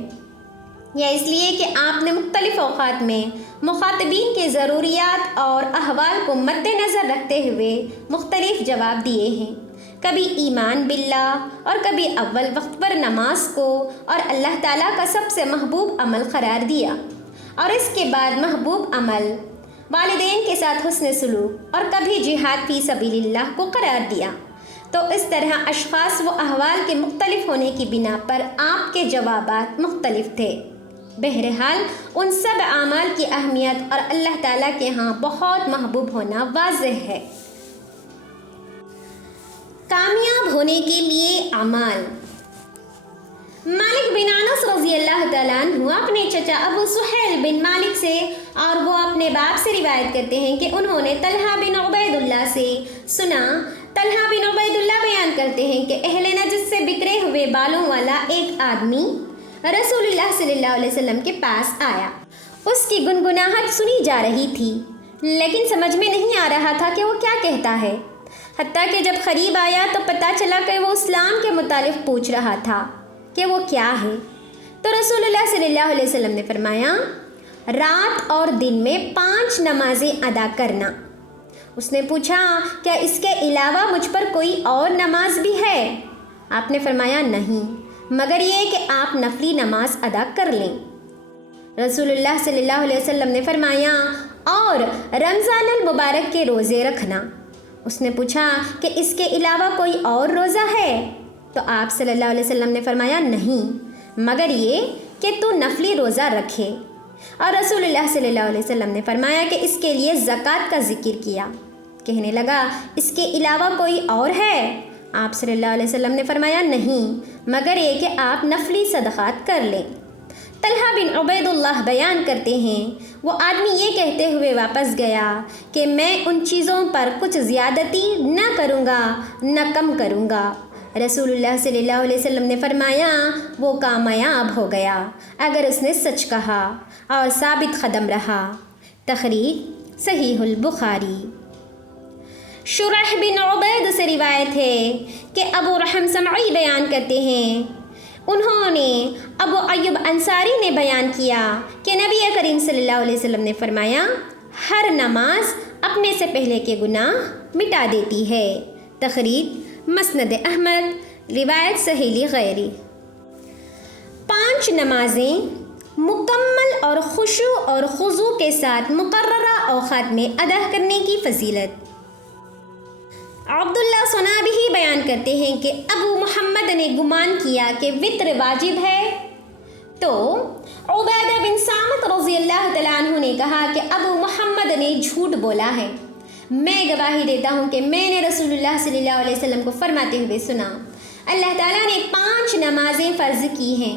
یا اس لیے کہ آپ نے مختلف اوقات میں مخاطبین کے ضروریات اور احوال کو مد نظر رکھتے ہوئے مختلف جواب دیے ہیں، کبھی ایمان باللہ اور کبھی اول وقت پر نماز کو اور اللہ تعالیٰ کا سب سے محبوب عمل قرار دیا، اور اس کے بعد محبوب عمل والدین کے ساتھ حسن سلوک اور کبھی جہاد فی سبیل اللہ کو قرار دیا۔ تو اس طرح اشخاص و احوال کے مختلف ہونے کی بنا پر آپ کے جوابات مختلف تھے۔ بہرحال ان سب اعمال کی اہمیت اور اللہ تعالیٰ کے ہاں بہت محبوب ہونا واضح ہے۔ کامیاب ہونے کے لیے اعمال۔ مالک بن انس رضی اللہ تعالیٰ عنہ اپنے چچا ابو سہیل بن مالک سے اور وہ اپنے باپ سے روایت کرتے ہیں کہ انہوں نے طلحہ بن عبید اللہ سے سنا۔ طلحہ بن عبید اللہ بیان کرتے ہیں کہ اہل نجد سے بکھرے ہوئے بالوں والا ایک آدمی رسول اللہ صلی اللہ علیہ وسلم کے پاس آیا۔ اس کی گنگناہٹ سنی جا رہی تھی لیکن سمجھ میں نہیں آ رہا تھا کہ وہ کیا کہتا ہے، حتیٰ کہ جب قریب آیا تو پتہ چلا کہ وہ اسلام کے متعلق پوچھ رہا تھا کہ وہ کیا ہے۔ تو رسول اللہ صلی اللہ علیہ وسلم نے فرمایا رات اور دن میں 5 نمازیں ادا کرنا۔ اس نے پوچھا کیا اس کے علاوہ مجھ پر کوئی اور نماز بھی ہے؟ آپ نے فرمایا نہیں، مگر یہ کہ آپ نفلی نماز ادا کر لیں۔ رسول اللہ صلی اللہ علیہ وسلم نے فرمایا اور رمضان المبارک کے روزے رکھنا۔ اس نے پوچھا کہ اس کے علاوہ کوئی اور روزہ ہے؟ تو آپ صلی اللہ علیہ وسلم نے فرمایا نہیں، مگر یہ کہ تو نفلی روزہ رکھے۔ اور رسول اللہ صلی اللہ علیہ وسلم نے فرمایا کہ اس کے لیے زکوٰۃ کا ذکر کیا۔ کہنے لگا اس کے علاوہ کوئی اور ہے؟ آپ صلی اللہ علیہ وسلم نے فرمایا نہیں، مگر یہ کہ آپ نفلی صدقات کر لیں۔ طلحہ بن عبید اللہ بیان کرتے ہیں وہ آدمی یہ کہتے ہوئے واپس گیا کہ میں ان چیزوں پر کچھ زیادتی نہ کروں گا نہ کم کروں گا۔ رسول اللہ صلی اللہ علیہ وسلم نے فرمایا وہ کامیاب ہو گیا اگر اس نے سچ کہا اور ثابت قدم رہا۔ تخریج صحیح البخاری۔ شرح بن عبید سے روایت ہے کہ ابو رحم سمعی بیان کرتے ہیں انہوں نے ابو ایوب انصاری نے بیان کیا کہ نبی کریم صلی اللہ علیہ وسلم نے فرمایا ہر نماز اپنے سے پہلے کے گناہ مٹا دیتی ہے۔ تخریج مسند احمد، روایت سہیلی غیری۔ 5 نمازیں مکمل اور خشوع اور خضوع کے ساتھ مقررہ اوقات میں ادا کرنے کی فضیلت۔ عبداللہ صنابحی بیان کرتے ہیں کہ ابو محمد نے گمان کیا کہ وطر واجب ہے، تو عبیدہ بن صامت رضی اللہ تعالیٰ عنہ نے کہا کہ ابو محمد نے جھوٹ بولا ہے، میں گواہی دیتا ہوں کہ میں نے رسول اللہ صلی اللہ علیہ وسلم کو فرماتے ہوئے سنا اللہ تعالیٰ نے 5 نمازیں فرض کی ہیں،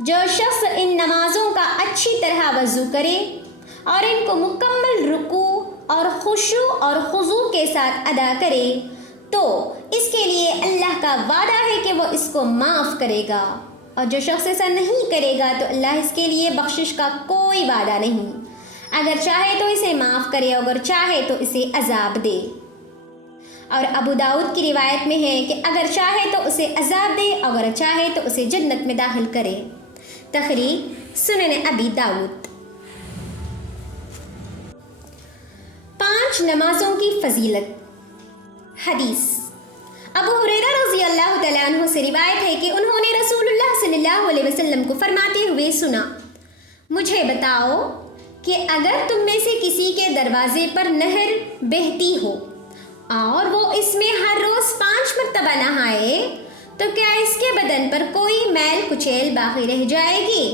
جو شخص ان نمازوں کا اچھی طرح وضو کرے اور ان کو مکمل رکوع اور خشوع اور خضوع کے ساتھ ادا کرے تو اس کے لیے اللہ کا وعدہ ہے کہ وہ اس کو معاف کرے گا، اور جو شخص ایسا نہیں کرے گا تو اللہ اس کے لیے بخشش کا کوئی وعدہ نہیں، اگر چاہے تو اسے معاف کرے، اگر چاہے تو اسے عذاب دے۔ اور ابو داؤد کی روایت میں ہے کہ اگر چاہے تو اسے عذاب دے، اگر چاہے تو اسے جنت میں داخل کرے۔ تخریج سنن ابی داؤد۔ 5 نمازوں کی فضیلت۔ حدیث ابو ہریرہ رضی اللہ تعالیٰ عنہ سے روایت ہے کہ انہوں نے رسول اللہ صلی اللہ علیہ وسلم کو فرماتے ہوئے سنا مجھے بتاؤ کہ اگر تم میں سے کسی کے دروازے پر نہر بہتی ہو اور وہ اس میں ہر روز 5 مرتبہ نہائے تو کیا اس کے بدن پر کوئی میل کچیل باقی رہ جائے گی؟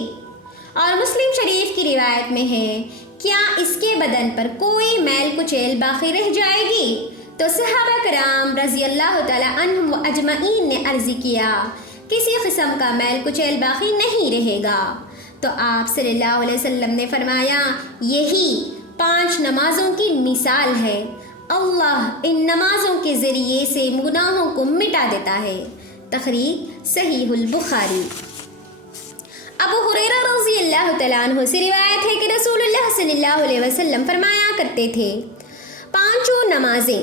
اور مسلم شریف کی روایت میں ہے کیا اس کے بدن پر کوئی میل کچیل باقی رہ جائے گی؟ تو صحابہ کرام رضی اللہ تعالیٰ عنہم و اجمعین نے عرض کیا کسی قسم کا میل کچیل باقی نہیں رہے گا۔ تو آپ صلی اللہ علیہ وسلم نے فرمایا یہی 5 نمازوں کی مثال ہے، اللہ ان نمازوں کے ذریعے سے گناہوں کو مٹا دیتا ہے۔ تخریج صحیح البخاری۔ ابو ہریرہ رضی اللہ تعالیٰ عنہ سے روایت ہے کہ رسول اللہ صلی اللہ علیہ وسلم فرمایا کرتے تھے 5 نمازیں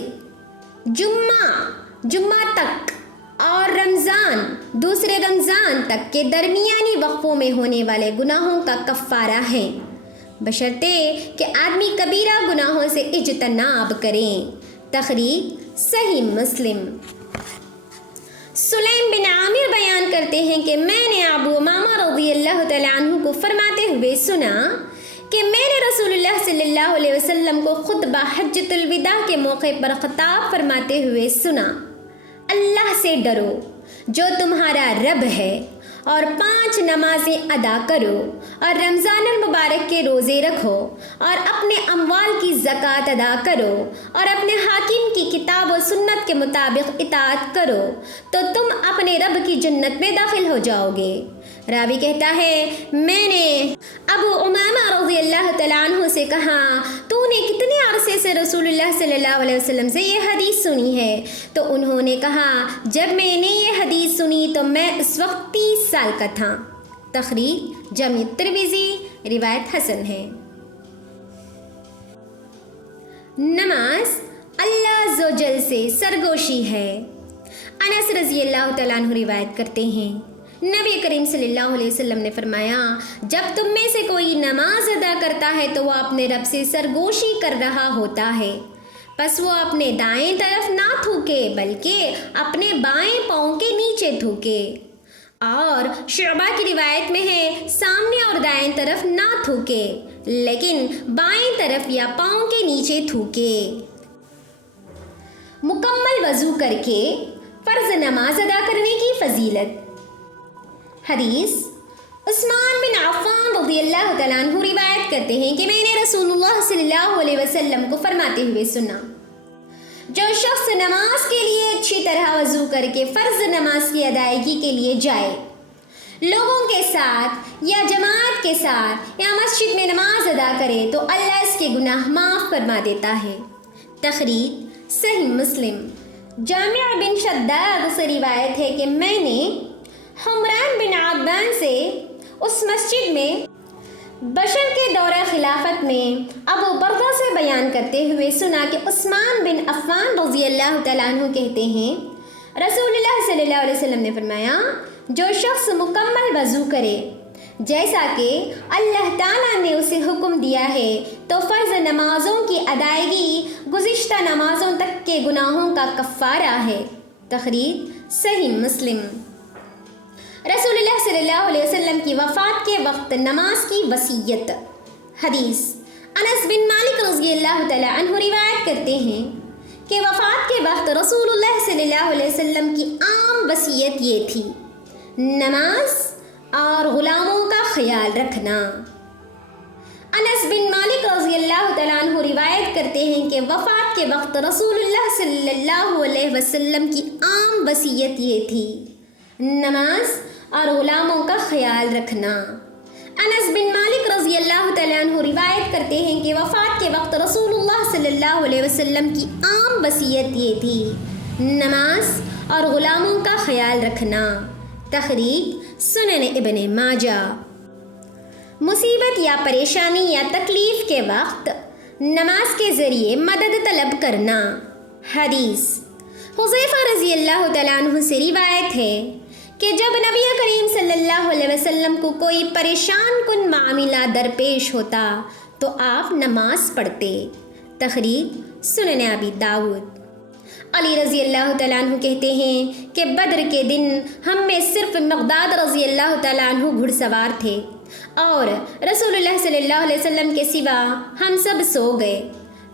جمعہ تک اور رمضان دوسرے رمضان تک کے درمیانی وقفوں میں ہونے والے گناہوں کا کفارہ ہیں، بشرطے کہ آدمی کبیرہ گناہوں سے اجتناب کریں۔ تخریج صحیح مسلم۔ سلیم بن عامر بیان کرتے ہیں کہ میں نے ابو امامہ رضی اللہ تعالیٰ عنہ کو فرماتے ہوئے سنا کہ میں نے رسول اللہ صلی اللہ علیہ وسلم کو خطبہ حجۃ الوداع کے موقع پر خطاب فرماتے ہوئے سنا اللہ سے ڈرو جو تمہارا رب ہے، اور 5 نمازیں ادا کرو، اور رمضان المبارک کے روزے رکھو، اور اپنے اموال کی زکوٰۃ ادا کرو، اور اپنے حاکم کی کتاب و سنت کے مطابق اطاعت کرو تو تم اپنے رب کی جنت میں داخل ہو جاؤ گے۔ راوی کہتا ہے میں نے ابو امامہ رضی اللہ تعالیٰ عنہ سے کہا تو نے کتنے عرصے سے رسول اللہ صلی اللہ علیہ وسلم سے یہ حدیث سنی ہے؟ تو انہوں نے کہا جب میں نے یہ حدیث سنی تو میں اس وقت 30 سال کا تھا۔ تخریج جامع ترمذی، روایت حسن ہے۔ نماز اللہ عز و جل سے سرگوشی ہے۔ انس رضی اللہ تعالیٰ عنہ روایت کرتے ہیں نبی کریم صلی اللہ علیہ وسلم نے فرمایا جب تم میں سے کوئی نماز ادا کرتا ہے تو وہ اپنے رب سے سرگوشی کر رہا ہوتا ہے، پس وہ اپنے دائیں طرف نہ تھوکے بلکہ اپنے بائیں پاؤں کے نیچے تھوکے۔ اور شعبہ کی روایت میں ہے سامنے اور دائیں طرف نہ تھوکے لیکن بائیں طرف یا پاؤں کے نیچے تھوکے۔ مکمل وضو کر کے فرض نماز ادا کرنے کی فضیلت۔ حدیث عثمان بن عفان رضی اللہ تعالیٰ عنہ روایت کرتے ہیں کہ میں نے رسول اللہ صلی اللہ علیہ وسلم کو فرماتے ہوئے سنا، جو شخص نماز کے لیے اچھی طرح وضو کر کے فرض نماز کی ادائیگی کے لیے جائے، لوگوں کے ساتھ یا جماعت کے ساتھ یا مسجد میں نماز ادا کرے تو اللہ اس کے گناہ معاف فرما دیتا ہے۔ تخریج صحیح مسلم۔ جامع بن شداد سے روایت ہے کہ میں نے حمران بن عبان سے اس مسجد میں بشر کے دورہ خلافت میں ابو بردہ سے بیان کرتے ہوئے سنا کہ عثمان بن عفان رضی اللہ تعالیٰ عنہ کہتے ہیں رسول اللہ صلی اللہ علیہ وسلم نے فرمایا جو شخص مکمل وضو کرے جیسا کہ اللہ تعالیٰ نے اسے حکم دیا ہے تو فرض نمازوں کی ادائیگی گزشتہ نمازوں تک کے گناہوں کا کفارہ ہے۔ تخریج صحیح مسلم۔ رسول اللہ صلی اللہ علیہ وسلم کی وفات کے وقت نماز کی وصیت۔ حدیث انس بن مالک رضی اللہ تعالیٰ عنہ روایت کرتے ہیں کہ وفات کے وقت رسول اللہ صلی اللہ علیہ وسلم کی عام وصیت یہ تھی، نماز اور غلاموں کا خیال رکھنا۔ انس بن مالک رضی اللہ تعالیٰ عنہ روایت کرتے ہیں کہ وفات کے وقت رسول اللہ صلی اللہ علیہ وسلم کی عام وصیت یہ تھی، نماز اور غلاموں کا خیال رکھنا۔ انس بن مالک رضی اللہ تعالیٰ عنہ روایت کرتے ہیں کہ وفات کے وقت رسول اللہ صلی اللہ علیہ وسلم کی عام وصیت یہ تھی، نماز اور غلاموں کا خیال رکھنا۔ تخریج سنن ابن ماجہ۔ مصیبت یا پریشانی یا تکلیف کے وقت نماز کے ذریعے مدد طلب کرنا۔ حدیث حذیفہ رضی اللہ تعالیٰ عنہ سے روایت ہے کہ جب نبی کریم صلی اللہ علیہ وسلم کو کوئی پریشان کن معاملہ درپیش ہوتا تو آپ نماز پڑھتے۔ تخریج سنن ابی داؤد۔ علی رضی اللہ تعالیٰ عنہ کہتے ہیں کہ بدر کے دن ہم میں صرف مقداد رضی اللہ تعالیٰ عنہ گھڑ سوار تھے اور رسول اللہ صلی اللہ علیہ وسلم کے سوا ہم سب سو گئے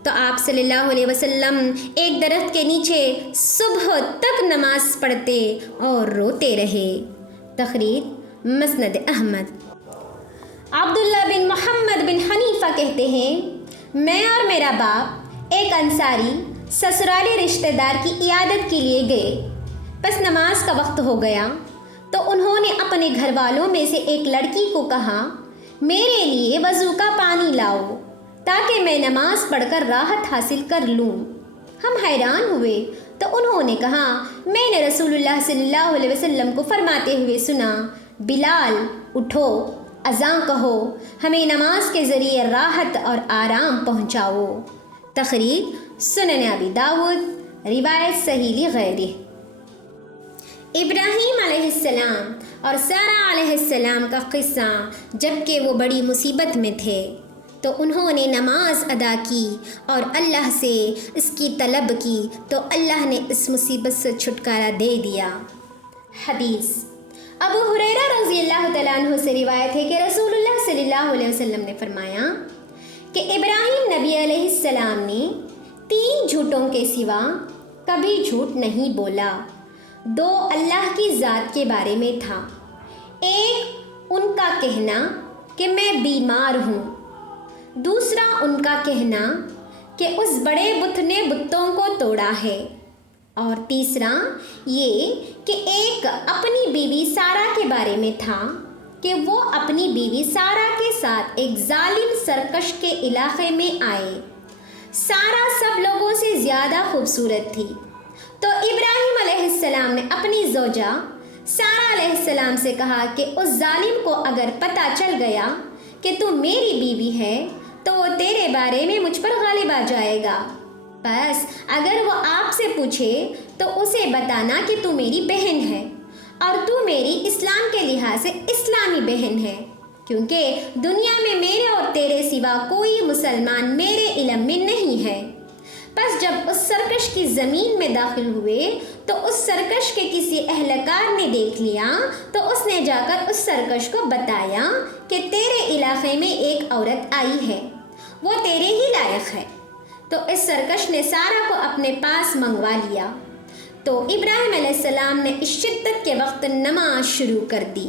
تو آپ صلی اللہ علیہ وسلم ایک درخت کے نیچے صبح تک نماز پڑھتے اور روتے رہے۔ تخریج مسند احمد۔ عبداللہ بن محمد بن حنیفہ کہتے ہیں میں اور میرا باپ ایک انصاری سسرالی رشتہ دار کی عیادت کے لیے گئے، پس نماز کا وقت ہو گیا تو انہوں نے اپنے گھر والوں میں سے ایک لڑکی کو کہا میرے لیے وضو کا پانی لاؤ تاکہ میں نماز پڑھ کر راحت حاصل کر لوں۔ ہم حیران ہوئے تو انہوں نے کہا میں نے رسول اللہ صلی اللہ علیہ وسلم کو فرماتے ہوئے سنا، بلال اٹھو، اذان کہو، ہمیں نماز کے ذریعے راحت اور آرام پہنچاؤ۔ تخریج سنن ابی داؤد، روایت صحیح غیرہ۔ ابراہیم علیہ السلام اور سارہ علیہ السلام کا قصہ جب کہ وہ بڑی مصیبت میں تھے تو انہوں نے نماز ادا کی اور اللہ سے اس کی طلب کی تو اللہ نے اس مصیبت سے چھٹکارا دے دیا۔ حدیث ابو ہریرہ رضی اللہ تعالیٰ عنہ سے روایت ہے کہ رسول اللہ صلی اللہ علیہ وسلم نے فرمایا کہ ابراہیم نبی علیہ السلام نے 3 جھوٹوں کے سوا کبھی جھوٹ نہیں بولا۔ 2 اللہ کی ذات کے بارے میں تھا، ایک ان کا کہنا کہ میں بیمار ہوں، دوسرا ان کا کہنا کہ اس بڑے بت نے بتوں کو توڑا ہے، اور تیسرا یہ کہ ایک اپنی بیوی سارہ کے بارے میں تھا کہ وہ اپنی بیوی سارہ کے ساتھ ایک ظالم سرکش کے علاقے میں آئے۔ سارہ سب لوگوں سے زیادہ خوبصورت تھی تو ابراہیم علیہ السلام نے اپنی زوجہ سارہ علیہ السلام سے کہا کہ اس ظالم کو اگر پتہ چل گیا کہ تو میری بیوی ہے تو وہ تیرے بارے میں مجھ پر غالب آ جائے گا، بس اگر وہ آپ سے پوچھے تو اسے بتانا کہ تو میری بہن ہے اور تو میری اسلام کے لحاظ سے اسلامی بہن ہے، کیونکہ دنیا میں میرے اور تیرے سوا کوئی مسلمان میرے علم میں نہیں ہے۔ پس جب اس سرکش کی زمین میں داخل ہوئے تو اس سرکش کے کسی اہلکار نے دیکھ لیا تو اس نے جا کر اس سرکش کو بتایا کہ تیرے علاقے میں ایک عورت آئی ہے، وہ تیرے ہی لائق ہے۔ تو اس سرکش نے سارا کو اپنے پاس منگوا لیا۔ تو ابراہیم علیہ السلام نے اس شدت کے وقت نماز شروع کر دی۔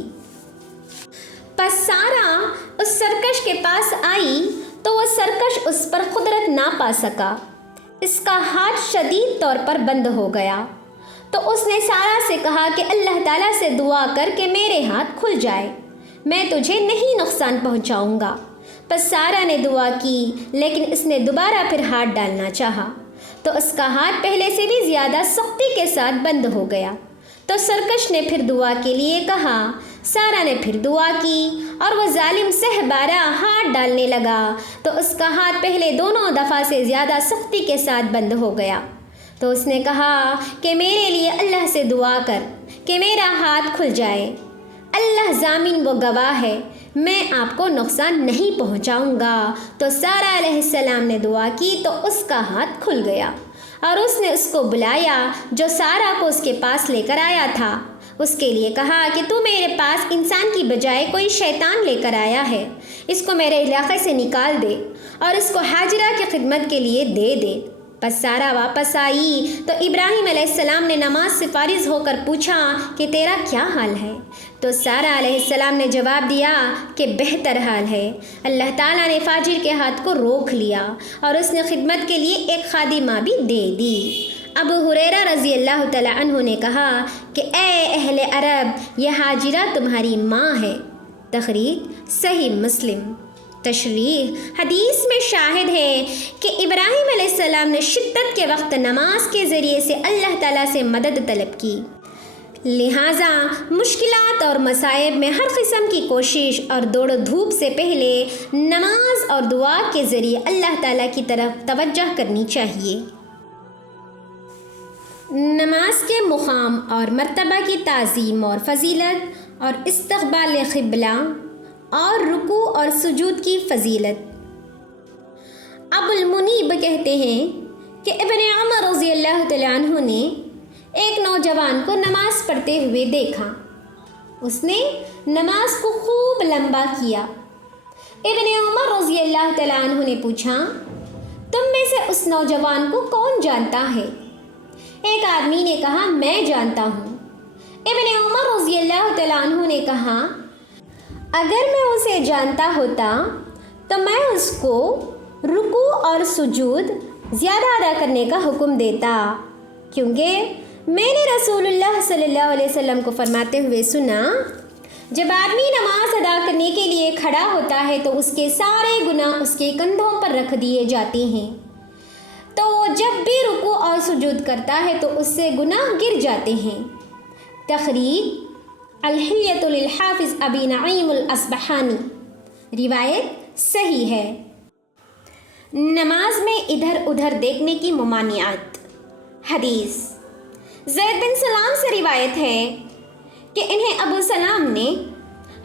پس سارا اس سرکش کے پاس آئی تو وہ سرکش اس پر قدرت نہ پا سکا، اس کا ہاتھ شدید طور پر بند ہو گیا۔ تو اس نے سارا سے کہا کہ اللہ تعالیٰ سے دعا کر کہ میرے ہاتھ کھل جائے، میں تجھے نہیں نقصان پہنچاؤں گا۔ پس سارا نے دعا کی، لیکن اس نے دوبارہ پھر ہاتھ ڈالنا چاہا تو اس کا ہاتھ پہلے سے بھی زیادہ سختی کے ساتھ بند ہو گیا۔ تو سرکش نے پھر دعا کے لیے کہا، سارا نے پھر دعا کی اور وہ ظالم سہبارہ ہاتھ ڈالنے لگا تو اس کا ہاتھ پہلے دونوں دفعہ سے زیادہ سختی کے ساتھ بند ہو گیا۔ تو اس نے کہا کہ میرے لیے اللہ سے دعا کر کہ میرا ہاتھ کھل جائے، اللہ ضامن و گواہ ہے، میں آپ کو نقصان نہیں پہنچاؤں گا۔ تو سارا علیہ السلام نے دعا کی تو اس کا ہاتھ کھل گیا، اور اس نے اس کو بلایا جو سارا کو اس کے پاس لے کر آیا تھا۔ اس کے لیے کہا کہ تو میرے پاس انسان کی بجائے کوئی شیطان لے کر آیا ہے، اس کو میرے علاقے سے نکال دے اور اس کو حاجرہ کی خدمت کے لیے دے دے۔ پس سارا واپس آئی تو ابراہیم علیہ السلام نے نماز سے فارغ ہو کر پوچھا کہ تیرا کیا حال ہے؟ تو سارا علیہ السلام نے جواب دیا کہ بہتر حال ہے، اللہ تعالیٰ نے فاجر کے ہاتھ کو روک لیا اور اس نے خدمت کے لیے ایک خادمہ بھی دے دی۔ ابو ہریرہ رضی اللہ تعالیٰ عنہ نے کہا کہ اے اہل عرب، یہ حاجرہ تمہاری ماں ہے۔ تخریج صحیح مسلم۔ تشریح حدیث میں شاہد ہے کہ ابراہیم علیہ السلام نے شدت کے وقت نماز کے ذریعے سے اللہ تعالیٰ سے مدد طلب کی، لہٰذا مشکلات اور مصائب میں ہر قسم کی کوشش اور دوڑ دھوپ سے پہلے نماز اور دعا کے ذریعے اللہ تعالیٰ کی طرف توجہ کرنی چاہیے۔ نماز کے مقام اور مرتبہ کی تعظیم اور فضیلت اور استقبال قبلہ اور رکوع اور سجود کی فضیلت۔ ابو المنیب کہتے ہیں کہ ابن عمر رضی اللہ تعالیٰ عنہ نے ایک نوجوان کو نماز پڑھتے ہوئے دیکھا، اس نے نماز کو خوب لمبا کیا۔ ابن عمر رضی اللہ تعالیٰ عنہ نے پوچھا، تم میں سے اس نوجوان کو کون جانتا ہے؟ ایک آدمی نے کہا، میں جانتا ہوں۔ ابن عمر رضی اللہ تعالیٰ عنہ نے کہا، اگر میں اسے جانتا ہوتا تو میں اس کو رکوع اور سجود زیادہ ادا کرنے کا حکم دیتا، کیونکہ میں نے رسول اللہ صلی اللہ علیہ وسلم کو فرماتے ہوئے سنا، جب آدمی نماز ادا کرنے کے لیے کھڑا ہوتا ہے تو اس کے سارے گناہ اس کے کندھوں پر رکھ دیے جاتے ہیں، تو وہ جب بھی رکوع اور سجود کرتا ہے تو اس سے گناہ گر جاتے ہیں۔ تخریج الحلیۃ للحافظ ابی نعیم الاصبہانی۔ روایت صحیح ہے۔ نماز میں ادھر ادھر دیکھنے کی ممانعت۔ حدیث زید بن سلام سے روایت ہے کہ انہیں ابو سلام نے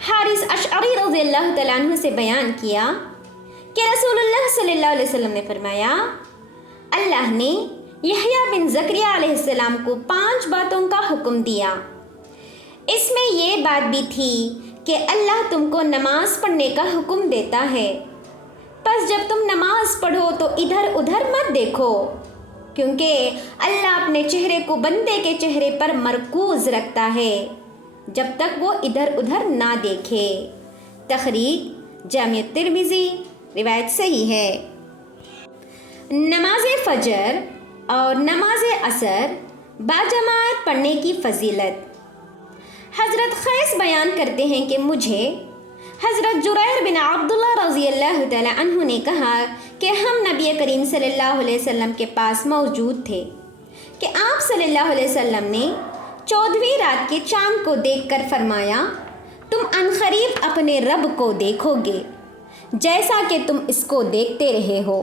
حارث اشعری رضی اللہ تعالیٰ عنہ سے بیان کیا کہ رسول اللہ صلی اللہ علیہ وسلم نے فرمایا، اللہ نے یحییٰ بن زکریا علیہ السلام کو 5 باتوں کا حکم دیا، اس میں یہ بات بھی تھی کہ اللہ تم کو نماز پڑھنے کا حکم دیتا ہے، پس جب تم نماز پڑھو تو ادھر ادھر مت دیکھو، کیونکہ اللہ اپنے چہرے کو بندے کے چہرے پر مرکوز رکھتا ہے جب تک وہ ادھر ادھر نہ دیکھے۔ تخریج جامع ترمذی۔ روایت صحیح ہے۔ نماز فجر اور نماز عصر باجماعت پڑھنے کی فضیلت۔ حضرت قیس بیان کرتے ہیں کہ مجھے حضرت جریر بن عبداللہ رضی اللہ تعالیٰ عنہ نے کہا کہ ہم نبی کریم صلی اللہ علیہ وسلم کے پاس موجود تھے کہ آپ صلی اللہ علیہ وسلم نے 14ویں رات کے چاند کو دیکھ کر فرمایا، تم عنقریب اپنے رب کو دیکھو گے جیسا کہ تم اس کو دیکھتے رہے ہو،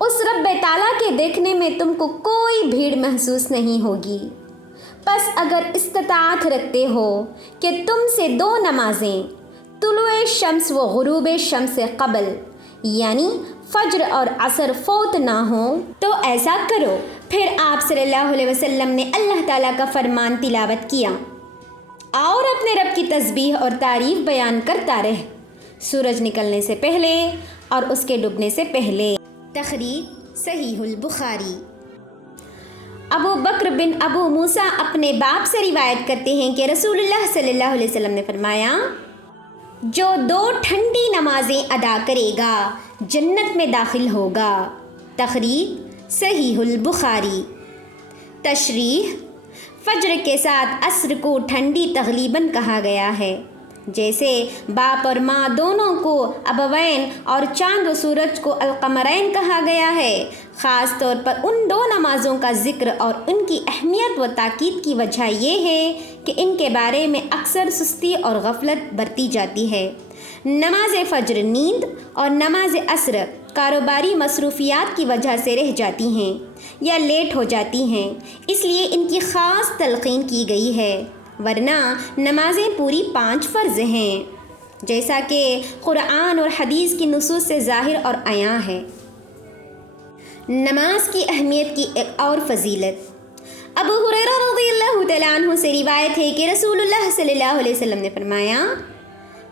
اس رب تعالیٰ کے دیکھنے میں تم کو کوئی بھیڑ محسوس نہیں ہوگی۔ پس اگر استطاعت رکھتے ہو کہ تم سے 2 نمازیں طلوع شمس و غروب شمس سے قبل یعنی فجر اور عصر فوت نہ ہوں تو ایسا کرو۔ پھر آپ صلی اللہ علیہ وسلم نے اللہ تعالیٰ کا فرمان تلاوت کیا اور اپنے رب کی تسبیح اور تعریف بیان کرتا رہ، سورج نکلنے سے پہلے اور اس کے ڈوبنے سے پہلے۔ تخریج صحیح البخاری۔ ابو بکر بن ابو موسیٰ اپنے باپ سے روایت کرتے ہیں کہ رسول اللہ صلی اللہ علیہ وسلم نے فرمایا، جو 2 ٹھنڈی نمازیں ادا کرے گا جنت میں داخل ہوگا۔ تخریج صحیح البخاری۔ تشریح، فجر کے ساتھ عصر کو ٹھنڈی تغلیباً کہا گیا ہے، جیسے باپ اور ماں دونوں کو ابوین اور چاند و سورج کو القمرین کہا گیا ہے۔ خاص طور پر ان 2 نمازوں کا ذکر اور ان کی اہمیت و تاکید کی وجہ یہ ہے کہ ان کے بارے میں اکثر سستی اور غفلت برتی جاتی ہے۔ نماز فجر نیند اور نماز عصر کاروباری مصروفیات کی وجہ سے رہ جاتی ہیں یا لیٹ ہو جاتی ہیں، اس لیے ان کی خاص تلقین کی گئی ہے، ورنہ نمازیں پوری 5 فرض ہیں، جیسا کہ قرآن اور حدیث کی نصوص سے ظاہر اور عیاں ہے۔ نماز کی اہمیت کی ایک اور فضیلت۔ ابو ہریرہ رضی اللہ تعالیٰ عنہ سے روایت ہے کہ رسول اللہ صلی اللہ علیہ وسلم نے فرمایا،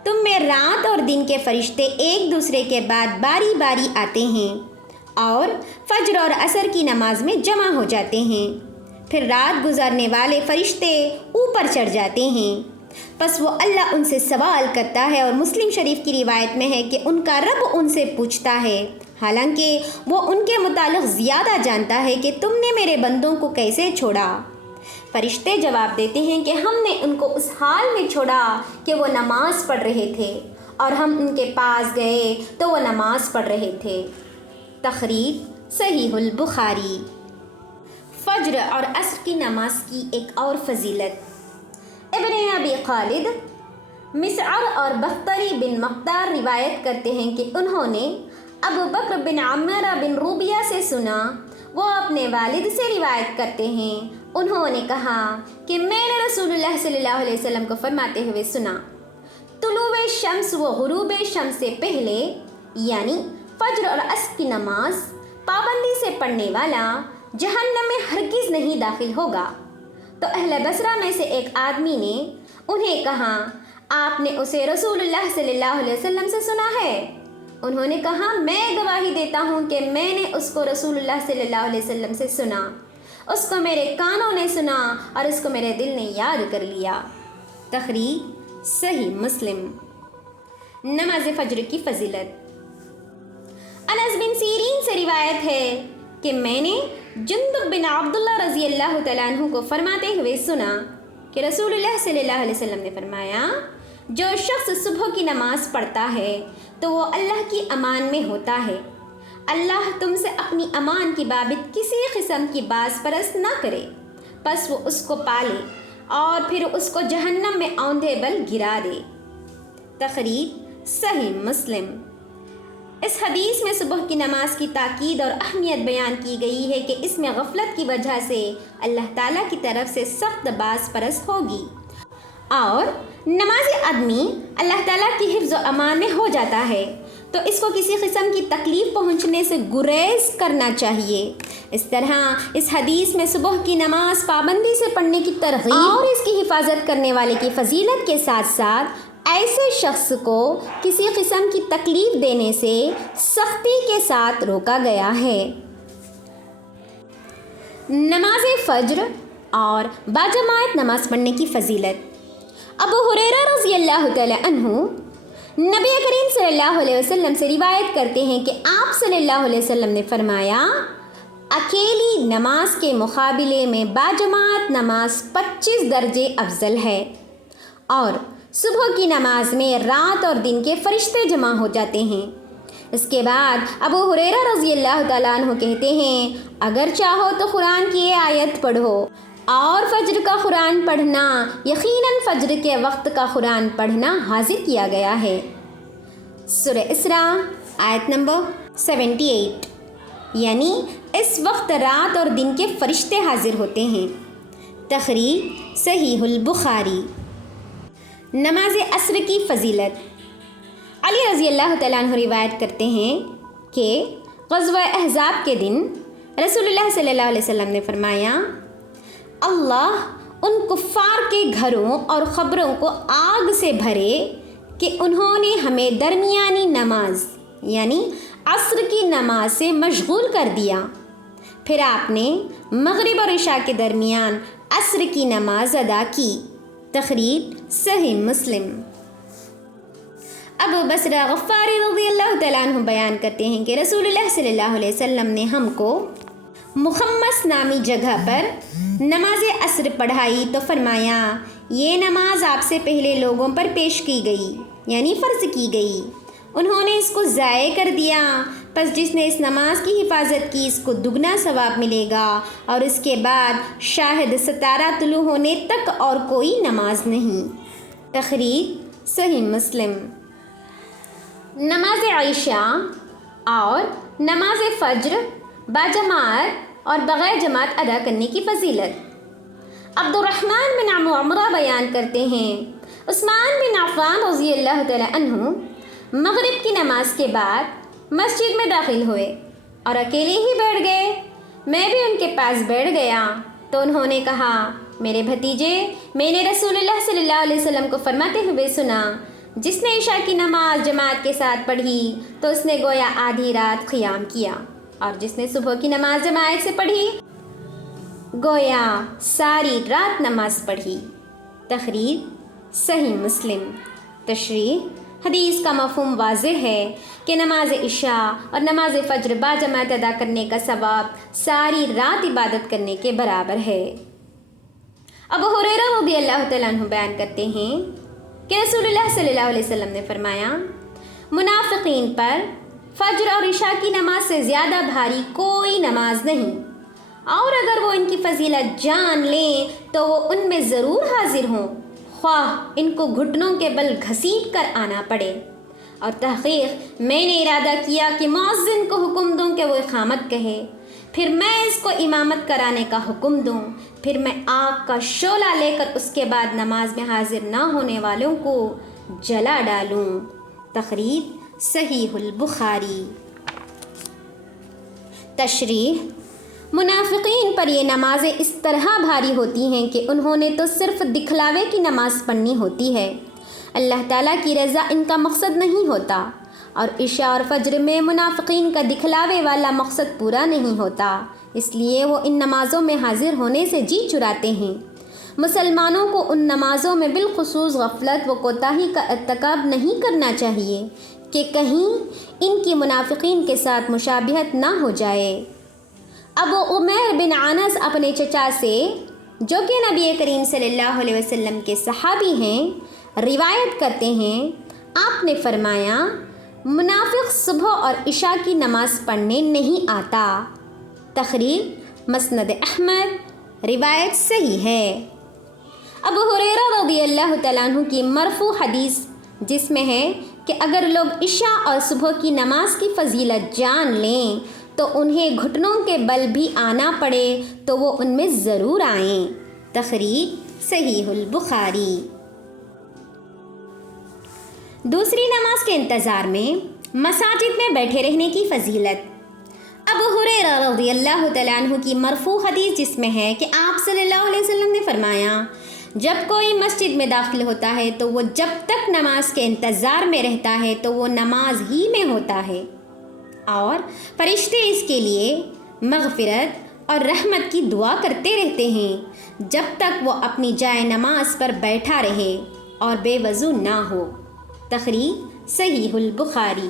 تم میں رات اور دن کے فرشتے ایک دوسرے کے بعد باری باری آتے ہیں اور فجر اور عصر کی نماز میں جمع ہو جاتے ہیں، پھر رات گزارنے والے فرشتے اوپر چڑھ جاتے ہیں، پس وہ اللہ ان سے سوال کرتا ہے، اور مسلم شریف کی روایت میں ہے کہ ان کا رب ان سے پوچھتا ہے، حالانکہ وہ ان کے متعلق زیادہ جانتا ہے، کہ تم نے میرے بندوں کو کیسے چھوڑا؟ فرشتے جواب دیتے ہیں کہ ہم نے ان کو اس حال میں چھوڑا کہ وہ نماز پڑھ رہے تھے، اور ہم ان کے پاس گئے تو وہ نماز پڑھ رہے تھے۔ تخریج صحیح البخاری۔ فجر اور عصر کی نماز کی ایک اور فضیلت۔ ابن ابی خالد، مسعر اور بختری بن مقدار روایت کرتے ہیں کہ انہوں نے ابو بکر بن عمرہ بن روبیہ سے سنا، وہ اپنے والد سے روایت کرتے ہیں، انہوں نے کہا کہ میں نے رسول اللہ صلی اللہ علیہ وسلم کو فرماتے ہوئے سنا، طلوع شمس و غروب شمس سے پہلے یعنی فجر اور عصر کی نماز پابندی سے پڑھنے والا جہنم میں ہرگز نہیں داخل ہوگا۔ تو اہل بصرہ میں سے ایک آدمی نے انہیں کہا، آپ نے اسے رسول اللہ صلی اللہ علیہ وسلم سے سنا ہے؟ انہوں نے کہا، میں گواہی دیتا ہوں کہ میں نے اس کو رسول اللہ صلی اللہ علیہ وسلم سے سنا، اس کو میرے کانوں نے سنا اور اس کو میرے دل نے یاد کر لیا۔ تخریج صحیح مسلم۔ نماز فجر کی فضیلت۔ انس بن سیرین سے روایت ہے کہ میں نے جندب بن عبداللہ رضی اللہ تعالیٰ عنہ کو فرماتے ہوئے سنا کہ رسول اللہ صلی اللہ علیہ وسلم نے فرمایا، جو شخص صبح کی نماز پڑھتا ہے تو وہ اللہ کی امان میں ہوتا ہے، اللہ تم سے اپنی امان کی بابت کسی قسم کی باز پرست نہ کرے، پس وہ اس کو پالے اور پھر اس کو جہنم میں اوندھے بل گرا دے۔ تخریج صحیح مسلم۔ اس حدیث میں صبح کی نماز کی تاکید اور اہمیت بیان کی گئی ہے کہ اس میں غفلت کی وجہ سے اللہ تعالیٰ کی طرف سے سخت باز پرست ہوگی، اور نمازی آدمی اللہ تعالیٰ کی حفظ و امان میں ہو جاتا ہے، تو اس کو کسی قسم کی تکلیف پہنچنے سے گریز کرنا چاہیے۔ اس طرح اس حدیث میں صبح کی نماز پابندی سے پڑھنے کی ترغیب اور اس کی حفاظت کرنے والے کی فضیلت کے ساتھ ساتھ ایسے شخص کو کسی قسم کی تکلیف دینے سے سختی کے ساتھ روکا گیا ہے۔ نماز فجر اور باجماعت نماز پڑھنے کی فضیلت۔ ابو ہریرہ رضی اللہ تعالیٰ عنہ نبی کریم صلی اللہ علیہ وسلم سے روایت کرتے ہیں کہ آپ صلی اللہ علیہ وسلم نے فرمایا، اکیلی نماز کے مقابلے میں باجماعت نماز 25 درجے افضل ہے، اور صبح کی نماز میں رات اور دن کے فرشتے جمع ہو جاتے ہیں۔ اس کے بعد ابو ہریرہ رضی اللہ تعالیٰ عنہ کہتے ہیں، اگر چاہو تو قرآن کی یہ آیت پڑھو، اور فجر کا قرآن پڑھنا، یقیناً فجر کے وقت کا قرآن پڑھنا حاضر کیا گیا ہے۔ سورہ اسراء آیت نمبر 78، یعنی اس وقت رات اور دن کے فرشتے حاضر ہوتے ہیں۔ تخریج صحیح البخاری۔ نماز عصر کی فضیلت۔ علی رضی اللہ تعالیٰ عنہ روایت کرتے ہیں کہ غزوہ احزاب کے دن رسول اللہ صلی اللہ علیہ وسلم نے فرمایا، اللہ ان کفار کے گھروں اور قبروں کو آگ سے بھرے کہ انہوں نے ہمیں درمیانی نماز یعنی عصر کی نماز سے مشغول کر دیا۔ پھر آپ نے مغرب اور عشاء کے درمیان عصر کی نماز ادا کی۔ تخریج صحیح مسلم۔ ابو بصرہ غفاری رضی اللہ تعالیٰ عنہ بیان کرتے ہیں کہ رسول اللہ صلی اللہ علیہ وسلم نے ہم کو مخمس نامی جگہ پر نماز عصر پڑھائی تو فرمایا، یہ نماز آپ سے پہلے لوگوں پر پیش کی گئی یعنی فرض کی گئی، انہوں نے اس کو ضائع کر دیا، پس جس نے اس نماز کی حفاظت کی اس کو دگنا ثواب ملے گا، اور اس کے بعد شاہد ستارہ طلوع ہونے تک اور کوئی نماز نہیں۔ تخریج صحیح مسلم۔ نماز عشاء اور نماز فجر باجماعت اور بغیر جماعت ادا کرنے کی فضیلت۔ عبد الرحمن بن عمرہ بیان کرتے ہیں، عثمان بن عفان رضی اللہ تعالیٰ عنہ مغرب کی نماز کے بعد مسجد میں داخل ہوئے اور اکیلے ہی بیٹھ گئے۔ میں بھی ان کے پاس بیٹھ گیا تو انہوں نے کہا، میرے بھتیجے، میں نے رسول اللہ صلی اللہ علیہ وسلم کو فرماتے ہوئے سنا، جس نے عشاء کی نماز جماعت کے ساتھ پڑھی تو اس نے گویا آدھی رات قیام کیا، اور جس نے صبح کی نماز جماعت سے پڑھی گویا ساری رات نماز پڑھی۔ تخریج صحیح مسلم۔ تشریح۔ حدیث کا مفہوم واضح ہے کہ نماز عشاء اور نماز فجر باجماعت ادا کرنے کا ثواب ساری رات عبادت کرنے کے برابر ہے۔ ابو ہریرہ رضی اللہ تعالیٰ عنہ بیان کرتے ہیں کہ رسول اللہ صلی اللہ علیہ وسلم نے فرمایا، منافقین پر فجر اور عشاء کی نماز سے زیادہ بھاری کوئی نماز نہیں، اور اگر وہ ان کی فضیلت جان لیں تو وہ ان میں ضرور حاضر ہوں، خواہ ان کو گھٹنوں کے بل گھسیٹ کر آنا پڑے۔ اور تحقیق میں نے ارادہ کیا کہ مؤذن کو حکم دوں کہ وہ اقامت کہے، پھر میں اس کو امامت کرانے کا حکم دوں، پھر میں آگ کا شعلہ لے کر اس کے بعد نماز میں حاضر نہ ہونے والوں کو جلا ڈالوں۔ تخریج صحیح البخاری۔ تشریح۔ منافقین پر یہ نمازیں اس طرح بھاری ہوتی ہیں کہ انہوں نے تو صرف دکھلاوے کی نماز پڑھنی ہوتی ہے، اللہ تعالیٰ کی رضا ان کا مقصد نہیں ہوتا، اور عشاء اور فجر میں منافقین کا دکھلاوے والا مقصد پورا نہیں ہوتا، اس لیے وہ ان نمازوں میں حاضر ہونے سے جی چراتے ہیں۔ مسلمانوں کو ان نمازوں میں بالخصوص غفلت و کوتاہی کا ارتکاب نہیں کرنا چاہیے کہ کہیں ان کی منافقین کے ساتھ مشابہت نہ ہو جائے۔ ابو عمیر بن انس اپنے چچا سے، جو کہ نبی کریم صلی اللہ علیہ وسلم کے صحابی ہیں، روایت کرتے ہیں، آپ نے فرمایا، منافق صبح اور عشاء کی نماز پڑھنے نہیں آتا۔ تخریج مسند احمد، روایت صحیح ہے۔ ابو ہریرہ رضی اللہ تعالیٰ عنہ کی مرفوع حدیث جس میں ہے کہ اگر لوگ عشاء اور صبح کی نماز کی فضیلت جان لیں تو انہیں گھٹنوں کے بل بھی آنا پڑے تو وہ ان میں ضرور آئیں۔ تخریج صحیح البخاری۔ دوسری نماز کے انتظار میں مساجد میں بیٹھے رہنے کی فضیلت۔ ابو ہریرہ رضی اللہ تعالیٰ عنہ کی مرفوع حدیث جس میں ہے کہ آپ صلی اللہ علیہ وسلم نے فرمایا، جب کوئی مسجد میں داخل ہوتا ہے تو وہ جب تک نماز کے انتظار میں رہتا ہے تو وہ نماز ہی میں ہوتا ہے، اور فرشتے اس کے لیے مغفرت اور رحمت کی دعا کرتے رہتے ہیں جب تک وہ اپنی جائے نماز پر بیٹھا رہے اور بے وضو نہ ہو۔ تخریج صحیح البخاری۔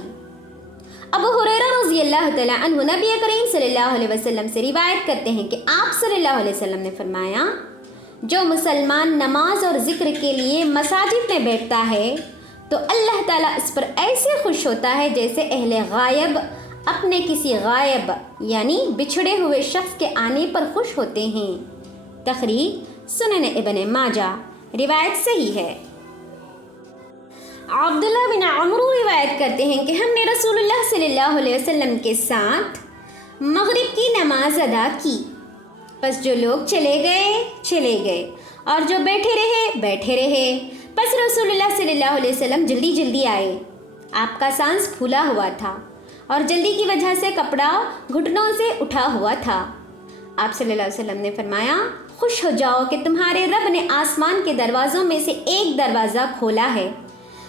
ابو ہریرہ رضی اللہ تعالیٰ عنہ نبی کریم صلی اللہ علیہ وسلم سے روایت کرتے ہیں کہ آپ صلی اللہ علیہ وسلم نے فرمایا، جو مسلمان نماز اور ذکر کے لیے مساجد میں بیٹھتا ہے تو اللہ تعالیٰ اس پر ایسے خوش ہوتا ہے جیسے اہل غائب اپنے کسی غائب یعنی بچھڑے ہوئے شخص کے آنے پر خوش ہوتے ہیں۔ تخریج سنن ابن ماجہ، روایت صحیح ہے۔ عبداللہ بن عمرو روایت کرتے ہیں کہ ہم نے رسول اللہ صلی اللہ علیہ وسلم کے ساتھ مغرب کی نماز ادا کی بس جو لوگ چلے گئے اور جو بیٹھے رہے بس رسول اللہ صلی اللہ علیہ وسلم جلدی آئے۔ آپ کا سانس پھولا ہوا تھا اور جلدی کی وجہ سے کپڑا گھٹنوں سے اٹھا ہوا تھا۔ آپ صلی اللہ علیہ وسلم نے فرمایا، خوش ہو جاؤ کہ تمہارے رب نے آسمان کے دروازوں میں سے ایک دروازہ کھولا ہے۔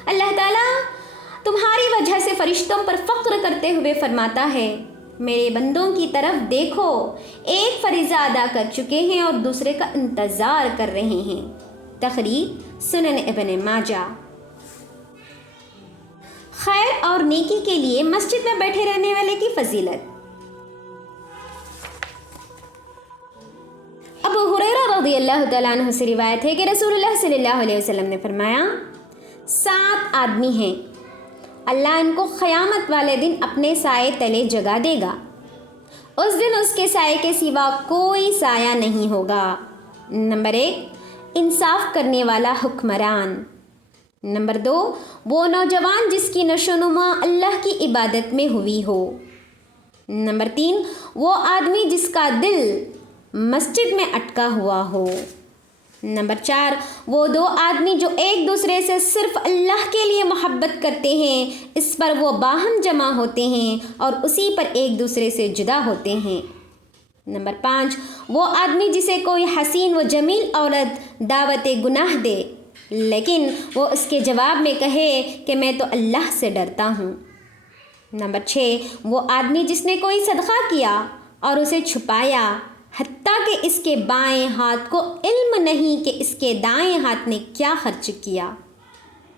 اللہ تعالیٰ تمہاری وجہ سے فرشتوں پر فخر کرتے ہوئے فرماتا ہے، میرے بندوں کی طرف دیکھو، ایک فریضہ ادا کر چکے ہیں اور دوسرے کا انتظار کر رہے ہیں۔ تخریج سنن ابن ماجہ۔ خیر اور نیکی کے لیے مسجد میں بیٹھے رہنے والے کی فضیلت۔ ابو ہریرہ رضی اللہ تعالیٰ عنہ سے روایت ہے کہ رسول اللہ صلی اللہ علیہ وسلم نے فرمایا، 7 آدمی ہیں، اللہ ان کو قیامت والے دن اپنے سائے تلے جگہ دے گا۔ اس دن اس کے سائے کے سوا کوئی سایہ نہیں ہوگا۔ نمبر 1، انصاف کرنے والا حکمران۔ نمبر 2، وہ نوجوان جس کی نشو و نما اللہ کی عبادت میں ہوئی ہو۔ نمبر 3، وہ آدمی جس کا دل مسجد میں اٹکا ہوا ہو۔ نمبر 4، وہ 2 آدمی جو ایک دوسرے سے صرف اللہ کے لیے محبت کرتے ہیں، اس پر وہ باہم جمع ہوتے ہیں اور اسی پر ایک دوسرے سے جدا ہوتے ہیں۔ نمبر 5، وہ آدمی جسے کوئی حسین و جمیل عورت دعوت گناہ دے لیکن وہ اس کے جواب میں کہے کہ میں تو اللہ سے ڈرتا ہوں۔ نمبر 6، وہ آدمی جس نے کوئی صدقہ کیا اور اسے چھپایا حتیٰ کہ اس کے بائیں ہاتھ کو علم نہیں کہ اس کے دائیں ہاتھ نے کیا خرچ کیا۔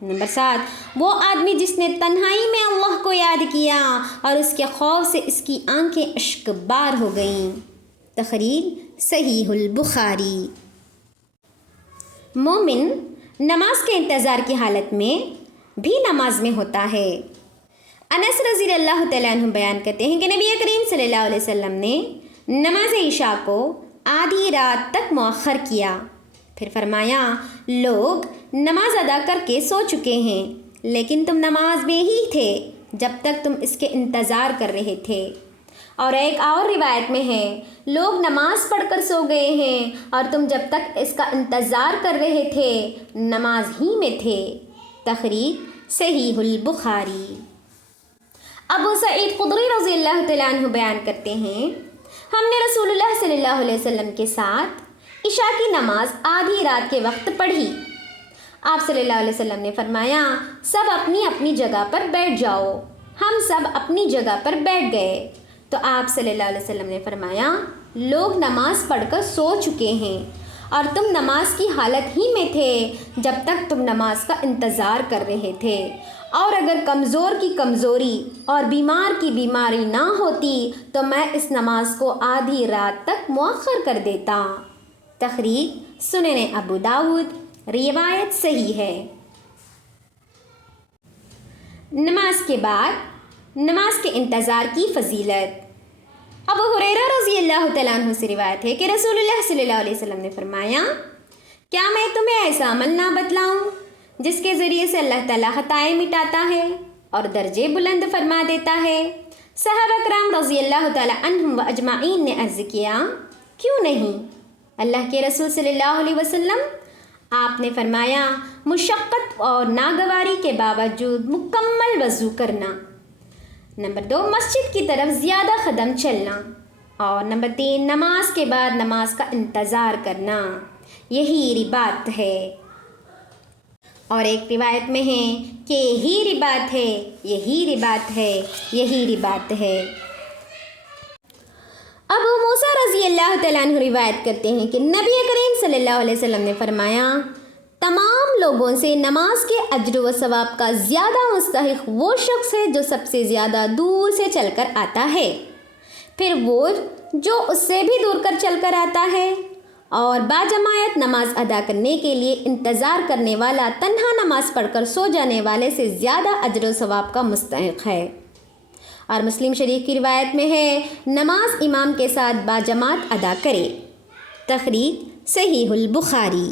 نمبر 7، وہ آدمی جس نے تنہائی میں اللہ کو یاد کیا اور اس کے خوف سے اس کی آنکھیں اشک بار ہو گئیں۔ تخریج صحیح البخاری۔ مومن نماز کے انتظار کی حالت میں بھی نماز میں ہوتا ہے۔ انس رضی اللہ تعالیٰ عنہ بیان کرتے ہیں کہ نبی کریم صلی اللہ علیہ وسلم نے نماز عشاء کو آدھی رات تک مؤخر کیا، پھر فرمایا، لوگ نماز ادا کر کے سو چکے ہیں لیکن تم نماز میں ہی تھے جب تک تم اس کے انتظار کر رہے تھے۔ اور ایک اور روایت میں ہے، لوگ نماز پڑھ کر سو گئے ہیں اور تم جب تک اس کا انتظار کر رہے تھے نماز ہی میں تھے۔ تخریج صحیح البخاری۔ ابو سعید خدری رضی اللہ تعالیٰ عنہ بیان کرتے ہیں، ہم نے رسول اللہ صلی اللہ علیہ وسلم کے ساتھ عشاء کی نماز آدھی رات کے وقت پڑھی۔ آپ صلی اللہ علیہ وسلم نے فرمایا، سب اپنی اپنی جگہ پر بیٹھ جاؤ۔ ہم سب اپنی جگہ پر بیٹھ گئے تو آپ صلی اللہ علیہ وسلم نے فرمایا، لوگ نماز پڑھ کر سو چکے ہیں اور تم نماز کی حالت ہی میں تھے جب تک تم نماز کا انتظار کر رہے تھے، اور اگر کمزور کی کمزوری اور بیمار کی بیماری نہ ہوتی تو میں اس نماز کو آدھی رات تک مؤخر کر دیتا۔ تخریج سنن ابو داؤد، روایت صحیح ہے۔ نماز کے بعد نماز کے انتظار کی فضیلت۔ ابو ہریرہ رضی اللہ تعالیٰ عنہ سے روایت ہے کہ رسول اللہ صلی اللہ علیہ وسلم نے فرمایا، کیا میں تمہیں ایسا عمل نہ بتلاؤں جس کے ذریعے سے اللہ تعالیٰ خطائیں مٹاتا ہے اور درجے بلند فرما دیتا ہے؟ صحابہ کرام رضی اللہ تعالیٰ عنہم و اجمعین نے عرض کیا، کیوں نہیں اللہ کے رسول صلی اللہ علیہ وسلم؟ آپ نے فرمایا، مشقت اور ناگواری کے باوجود مکمل وضو کرنا۔ نمبر 2، مسجد کی طرف زیادہ قدم چلنا۔ اور نمبر 3، نماز کے بعد نماز کا انتظار کرنا۔ یہی رباط ہے۔ اور ایک روایت میں ہے کہ یہی رباط ہے، یہی رباط ہے، یہی رباط ہے۔ ابو موسیٰ رضی اللہ تعالیٰ عنہ روایت کرتے ہیں کہ نبی کریم صلی اللہ علیہ وسلم نے فرمایا، تمام لوگوں سے نماز کے اجر و ثواب کا زیادہ مستحق وہ شخص ہے جو سب سے زیادہ دور سے چل کر آتا ہے، پھر وہ جو اس سے بھی دور کر چل کر آتا ہے، اور باجماعت نماز ادا کرنے کے لیے انتظار کرنے والا تنہا نماز پڑھ کر سو جانے والے سے زیادہ اجر و ثواب کا مستحق ہے۔ اور مسلم شریف کی روایت میں ہے، نماز امام کے ساتھ باجماعت ادا کرے۔ تخریج صحیح البخاری۔